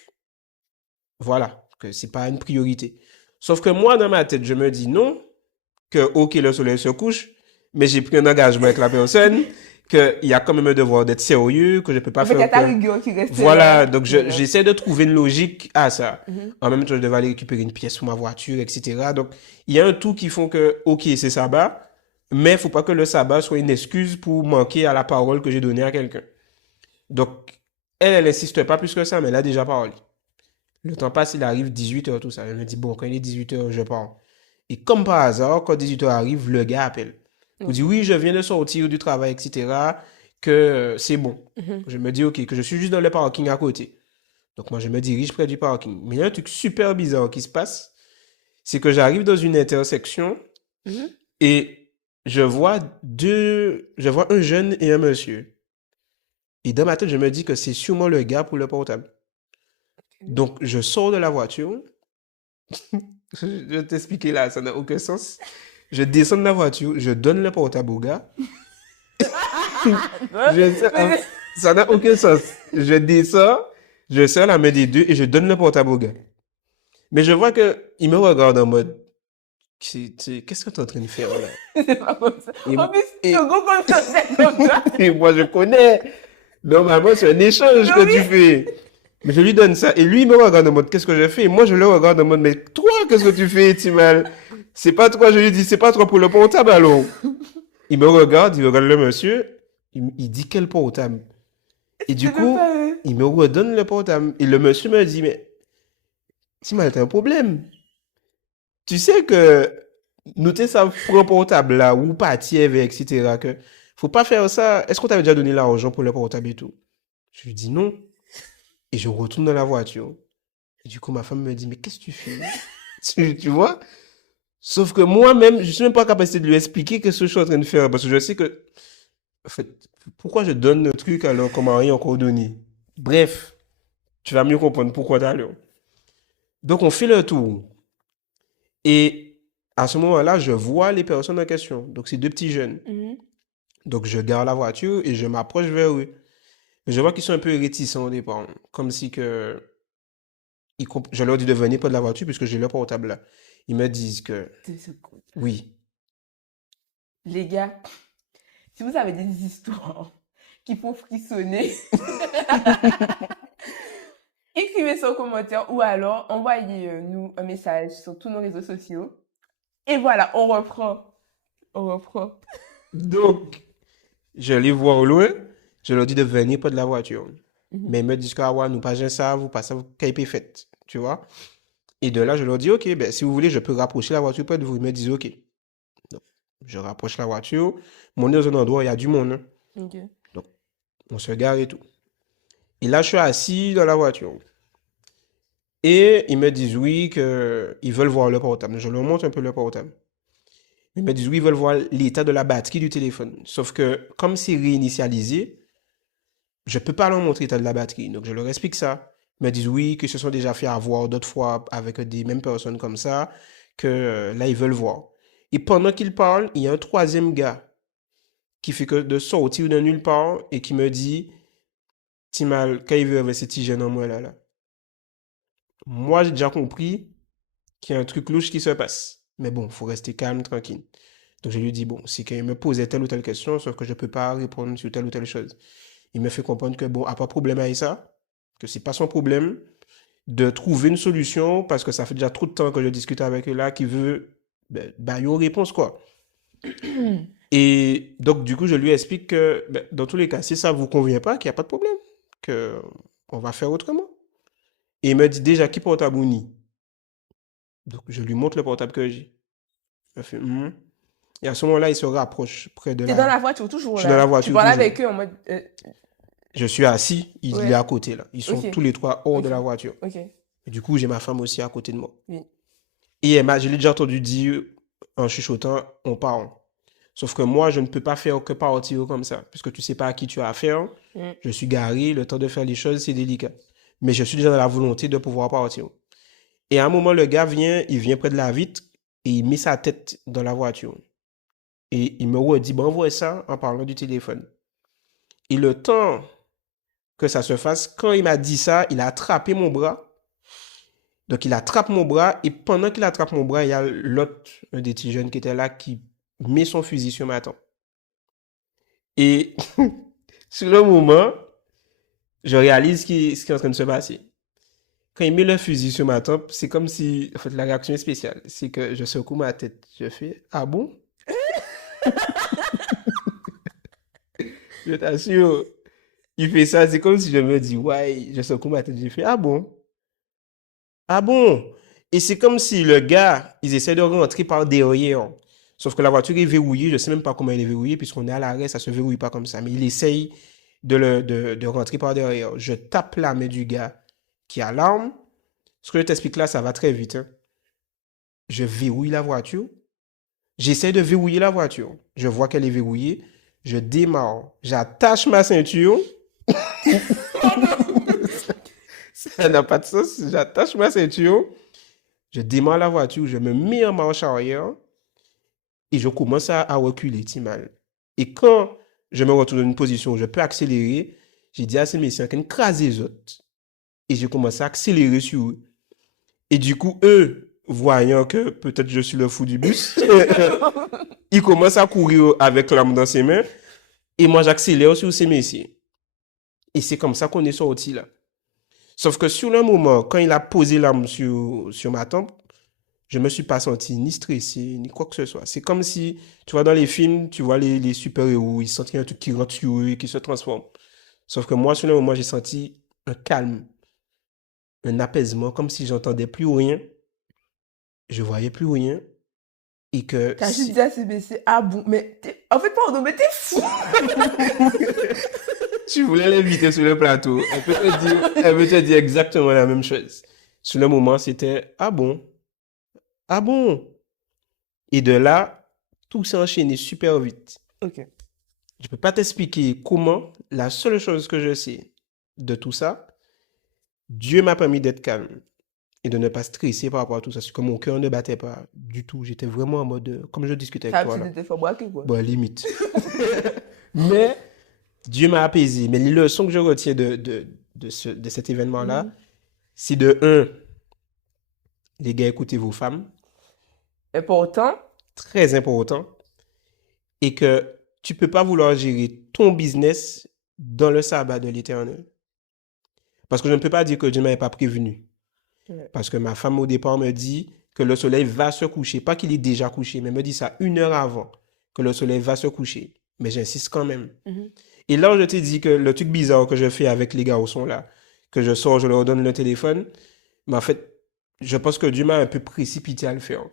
voilà, que c'est pas une priorité. Sauf que moi, dans ma tête, je me dis non, que ok, le soleil se couche, mais j'ai pris un engagement avec la personne, qu'il y a quand même un devoir d'être sérieux, que je peux pas En fait, il y a faire ta que... rigueur qui reste Voilà, là. donc Voilà. j'essaie de trouver une logique à ça. Mhm. En même temps, je devais aller récupérer une pièce pour ma voiture, etc. Donc, il y a un tout qui font que, ok, c'est sabbat, mais il faut pas que le sabbat soit une excuse pour manquer à la parole que j'ai donnée à quelqu'un. Donc, elle insiste pas plus que ça, mais elle a déjà parlé. Le temps passe, il arrive 18h, tout ça. Elle me dit, bon, quand il est 18h, je pars. Et comme par hasard, quand 18h arrive, le gars appelle. Vous dit, oui, je viens de sortir du travail, etc., que c'est bon. Mhm. Je me dis, ok, que je suis juste dans le parking à côté. Donc moi, je me dirige près du parking. Mais il y a un truc super bizarre qui se passe, c'est que j'arrive dans une intersection Mhm. et je vois un jeune et un monsieur. Et dans ma tête, je me dis que c'est sûrement le gars pour le portable. Donc, je sors de la voiture. Je vais t'expliquer là, ça n'a aucun sens. Je descends de la voiture, je donne le portable au gars. Ça n'a aucun sens. Je descends, je serre la main des deux et je donne le portable au gars. Mais je vois que il me regarde en mode, qu'est-ce que tu es en train de faire là? C'est pas comme ça. Et, En plus, et- le gros comme ça, c'est comme ça. et moi, je connais. Normalement, c'est un échange que tu fais. Mais je lui donne ça. Et lui, il me regarde en mode, qu'est-ce que je fais? Et moi, je le regarde en mode, mais toi, qu'est-ce que tu fais, Timal? C'est pas toi, je lui dis, c'est pas toi pour le portable, alors. Il me regarde, il regarde le monsieur, il dit quel portable? Et du C'est même coup, pas eux. il me redonne le portable. Et le monsieur me dit, mais Timal, t'as un problème. Tu sais que nous t'es ça pour un portable là, ou partir avec, etc. Que faut pas faire ça. Est-ce qu'on t'avait déjà donné l'argent pour le portable et tout? Je lui dis non. Et je retourne dans la voiture. Et du coup, ma femme me dit, mais qu'est-ce que tu fais? Tu vois? Sauf que moi-même, je suis même pas capable de lui expliquer ce que je suis en train de faire. Parce que je sais que, en fait, pourquoi je donne le truc alors qu'on m'a rien encore donné? Bref, tu vas mieux comprendre pourquoi d'ailleurs. Donc, on fait le tour. Et à ce moment-là, je vois les personnes en question. Donc, c'est deux petits jeunes. Mhm. Donc, je gare la voiture et je m'approche vers eux. Je vois qu'ils sont un peu réticents au départ. Comme si que... Je leur dis de venir pas de la voiture puisque j'ai leur portable là. Ils me disent que 2 secondes. oui. Les gars, si vous avez des histoires qui font frissonner, écrivez ça en commentaire ou alors envoyez-nous un message sur tous nos réseaux sociaux. Et voilà, on reprend. On reprend. Donc, je les vois au loin. Je leur dis de venir près de la voiture. Mais ils me disent que, ah ouais, nous pas gêner ça, vous passez, qu'elle est faite, tu vois. Et de là, je leur dis, OK, ben, si vous voulez, je peux rapprocher la voiture près de vous. Ils me disent, OK. Donc, je rapproche la voiture. On est dans un endroit où il y a du monde. Hein. Ok. Donc, on se gare et tout. Et là, je suis assis dans la voiture. Et ils me disent, oui, qu'ils veulent voir le portable. Je leur montre un peu le portable. Ils me disent, oui, ils veulent voir l'état de la batterie du téléphone. Sauf que, comme c'est réinitialisé, je ne peux pas leur montrer l'état de la batterie. Donc, je leur explique ça. Ils me disent, oui, que se sont déjà fait avoir d'autres fois avec des mêmes personnes comme ça, que là, ils veulent voir. Et pendant qu'ils parlent, il y a un troisième gars qui fait que de sortir de nulle part et qui me dit, Timal, quand il veut avec ces petits jeunes en moi là. Moi, j'ai déjà compris qu'il y a un truc louche qui se passe. Mais bon, il faut rester calme, tranquille. Donc, je lui dis, bon, c'est qu'il me posait telle ou telle question, sauf que je ne peux pas répondre sur telle ou telle chose. Il me fait comprendre que, bon, il n'y a pas de problème avec ça, que ce n'est pas son problème, de trouver une solution, parce que ça fait déjà trop de temps que je discute avec eux là, qui veut, ben, une réponse, quoi. Et donc, du coup, je lui explique que, ben, dans tous les cas, si ça ne vous convient pas, qu'il n'y a pas de problème, qu'on va faire autrement. Et il me dit déjà, qui portable ou ni? Donc, je lui montre le portable que j'ai. Il fait, Et à ce moment-là, il se rapproche près de T'es dans la voiture, toujours Je là. suis dans la voiture, Tu parles toujours. avec eux en mode. Je suis assis, il Ouais. est à côté, là. Ils sont Ok. tous les trois hors de Ok. la voiture. Ok. Et du coup, j'ai ma femme aussi à côté de moi. Oui. Et je l'ai déjà entendu dire, en chuchotant, on part. Sauf que moi, je ne peux pas faire que partir comme ça, puisque tu ne sais pas à qui tu as affaire. Je suis garé, le temps de faire les choses, c'est délicat. Mais je suis déjà dans la volonté de pouvoir partir. Et à un moment, le gars vient, il vient près de la vitre et il met sa tête dans la voiture. Et il me redit, bon, envoie ça en parlant du téléphone. Et le temps que ça se fasse, quand il m'a dit ça, il a attrapé mon bras. Donc, il attrape mon bras et pendant qu'il attrape mon bras, il y a l'autre, un des petits jeunes qui était là, qui met son fusil sur ma tempe. Et sur le moment, je réalise ce qui est en train de se passer. Quand il met le fusil sur ma tempe, c'est comme si, en fait, la réaction est spéciale. C'est que je secoue ma tête. Je fais, ah bon? Je t'assure. Il fait ça, c'est comme si je me dis, ouais, je secoue ma tête. J'ai fait, ah bon? Ah bon? Et c'est comme si le gars, ils essaient de rentrer par derrière. Sauf que la voiture est verrouillée. Je ne sais même pas comment elle est verrouillée, puisqu'on est à l'arrêt, ça ne se verrouille pas comme ça. Mais il essaye de rentrer par derrière. Je tape la main du gars qui a l'arme. Ce que je t'explique là, ça va très vite. Hein. Je verrouille la voiture. J'essaie de verrouiller la voiture. Je vois qu'elle est verrouillée. Je démarre. J'attache ma ceinture. Ça n'a pas de sens. J'attache ma ceinture. Je démarre la voiture. Je me mets en marche arrière. Et je commence à reculer, Timal. Et quand je me retrouve dans une position où je peux accélérer, j'ai dit à ces messieurs qu'ils crasent les autres. Et j'ai commencé à accélérer sur eux. Et du coup, eux, voyant que peut-être je suis le fou du bus, ils commencent à courir avec l'arme dans ses mains. Et moi, j'accélère sur ces messieurs. Et c'est comme ça qu'on est sorti là. Sauf que sur le moment, quand il a posé l'arme sur ma tempe, je ne me suis pas senti ni stressé, ni quoi que ce soit. C'est comme si, tu vois, dans les films, tu vois les super-héros, ils sentent qu'il y a un truc qui rentre sur eux et qui se transforme. Sauf que moi, sur le moment, j'ai senti un calme, un apaisement, comme si j'entendais plus rien, je voyais plus rien. Et que. T'as juste dit à CBC, ah bon, mais en fait, pardon, mais t'es fou! Tu voulais l'inviter sur le plateau. Elle peut te dire exactement la même chose. Sur le moment, c'était, ah bon? Ah bon? Et de là, tout s'est enchaîné super vite. Ok. Je ne peux pas t'expliquer comment. La seule chose que je sais de tout ça, Dieu m'a permis d'être calme et de ne pas stresser par rapport à tout ça. C'est que mon cœur ne battait pas du tout. J'étais vraiment en mode, comme je discutais avec toi là. T'étais fait braquer, quoi. Bon, limite. Mais Dieu m'a apaisé. Mais les leçons que je retiens de cet événement-là, c'est de 1, les gars, écoutez vos femmes. Important. Très important. Et que tu ne peux pas vouloir gérer ton business dans le sabbat de l'Éternel. Parce que je ne peux pas dire que Dieu ne m'avait pas prévenu. Ouais. Parce que ma femme, au départ, me dit que le soleil va se coucher. Pas qu'il est déjà couché, mais me dit ça 1 heure avant, que le soleil va se coucher. Mais j'insiste quand même. Et là, je t'ai dit que le truc bizarre que je fais avec les garçons là, que je sors, je leur donne le téléphone, mais en fait, je pense que Dieu m'a un peu précipité à le faire.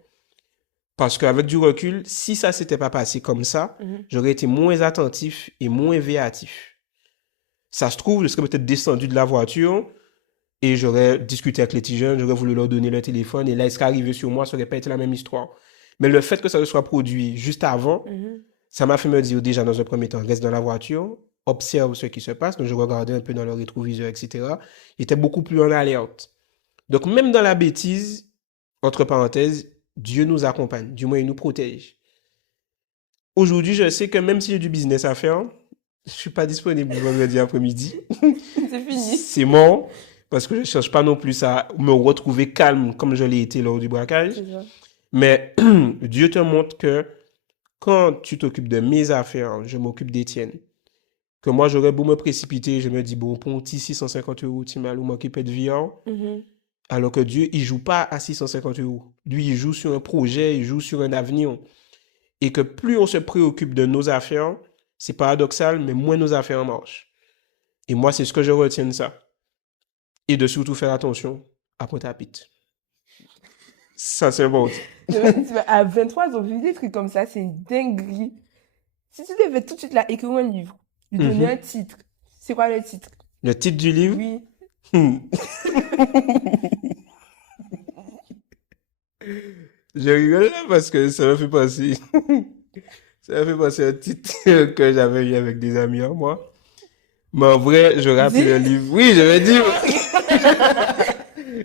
Parce qu'avec du recul, si ça s'était pas passé comme ça, j'aurais été moins attentif et moins véatif. Ça se trouve, je serais peut-être descendu de la voiture et j'aurais discuté avec les petits jeunes, j'aurais voulu leur donner le téléphone et là, il serait arrivé sur moi, ça n'aurait pas été la même histoire. Mais le fait que ça se soit produit juste avant, ça m'a fait me dire déjà dans un premier temps, reste dans la voiture, observe ce qui se passe. Donc je regardais un peu dans le rétroviseur, etc. J'étais beaucoup plus en alerte. Donc même dans la bêtise, entre parenthèses, Dieu nous accompagne, du moins il nous protège. Aujourd'hui, je sais que même si j'ai du business à faire, je ne suis pas disponible le vendredi après-midi. C'est fini. C'est mort, parce que je ne cherche pas non plus à me retrouver calme comme je l'ai été lors du braquage. C'est ça. Mais Dieu te montre que quand tu t'occupes de mes affaires, je m'occupe des tiennes. Que moi, j'aurais beau me précipiter, je me dis, bon, pour un petit 650 €, tu m'as m'occuper de vie. Alors que Dieu, il ne joue pas à 650 €. Lui, il joue sur un projet, il joue sur un avenir. Et que plus on se préoccupe de nos affaires, c'est paradoxal, mais moins nos affaires marchent. Et moi, c'est ce que je retiens de ça. Et de surtout faire attention à Potapit. Ça, c'est bon. À 23 ans, vivre des trucs comme ça, c'est une dinguerie. Si tu devais tout de suite là écrire un livre, lui donner un titre, c'est quoi le titre? Le titre du livre? Oui. Je rigole là parce que ça me fait penser. Ça me fait penser à un titre que j'avais eu avec des amis à moi. Mais en vrai, je rappelle le livre. Oui, je vais dire.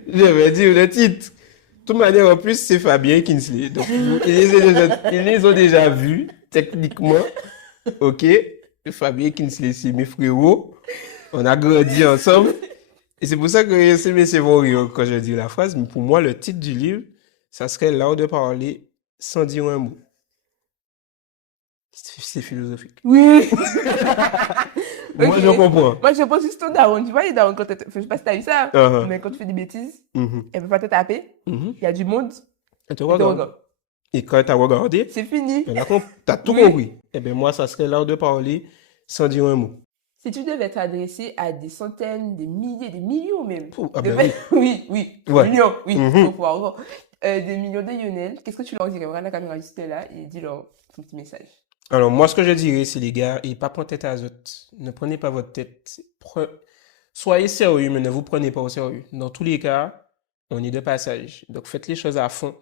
Je vais dire le titre. De toute manière, en plus, c'est Fabien Kinsley. Donc, ils les ont déjà vus, techniquement. OK? Fabien Kinsley, c'est mes frérots. On a grandi ensemble. Et c'est pour ça que ces messieurs vont rire quand je dis la phrase. Mais pour moi, le titre du livre, ça serait l'art de parler sans dire un mot. C'est philosophique. Oui. Moi, je comprends. Moi, je pense juste au daron. Tu vois, les darons, quand je sais pas si t'as eu ça, mais quand tu fais des bêtises, elle peut pas te taper. Il y a du monde. Elle te regarde. Et quand tu as regardé, c'est fini. Tu as tout compris. Eh bien, moi, ça serait l'art de parler sans dire un mot. Si tu devais t'adresser à des centaines, des milliers, des millions même. Oui. Ouais. Millions, oui. Faut pouvoir des millions de Lionel. Qu'est-ce que tu leur dirais? Regarde la caméra juste là et dis-leur ton petit message. Alors, moi, ce que je dirais, c'est les gars, et pas prendre tête à autres. Ne prenez pas votre tête. Soyez sérieux, mais ne vous prenez pas au sérieux. Dans tous les cas, on est de passage. Donc, faites les choses à fond.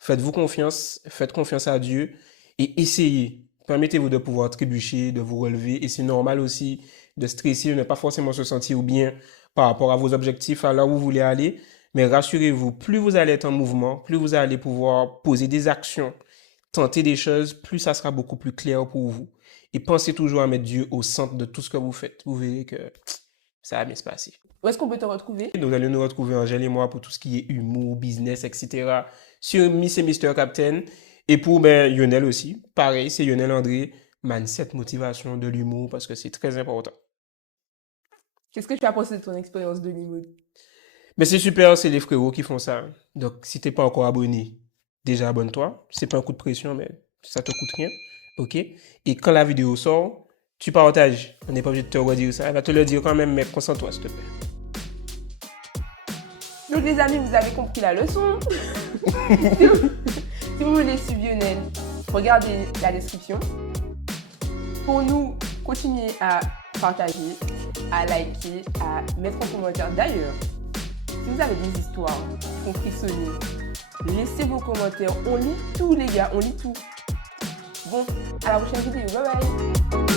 Faites-vous confiance. Faites confiance à Dieu. Et essayez. Permettez-vous de pouvoir trébucher, de vous relever. Et c'est normal aussi de stresser, de ne pas forcément se sentir bien par rapport à vos objectifs, à là où vous voulez aller. Mais rassurez-vous, plus vous allez être en mouvement, plus vous allez pouvoir poser des actions, tenter des choses, plus ça sera beaucoup plus clair pour vous. Et pensez toujours à mettre Dieu au centre de tout ce que vous faites. Vous verrez que ça va bien se passer. Où est-ce qu'on peut te retrouver? Nous allons nous retrouver, Angèle et moi, pour tout ce qui est humour, business, etc. sur Miss et Mr. Captain. Et pour Lionel aussi. Pareil, c'est Lionel André. Mindset, motivation, de l'humour, parce que c'est très important. Qu'est-ce que tu as pensé de ton expérience de Limoud? Mais c'est super, c'est les frérots qui font ça. Donc, si tu n'es pas encore abonné, déjà abonne-toi. C'est pas un coup de pression, mais ça te coûte rien. OK? Et quand la vidéo sort, tu partages. On n'est pas obligé de te redire ça. Elle va te le dire quand même, mais concentre-toi, s'il te plaît. Donc, les amis, vous avez compris la leçon. Si vous voulez suivre Lionel, regardez la description. Pour nous, continuez à partager, à liker, à mettre en commentaire. D'ailleurs, si vous avez des histoires qui font frissonner, laissez vos commentaires. On lit tout, les gars, on lit tout. Bon, à la prochaine vidéo. Bye bye.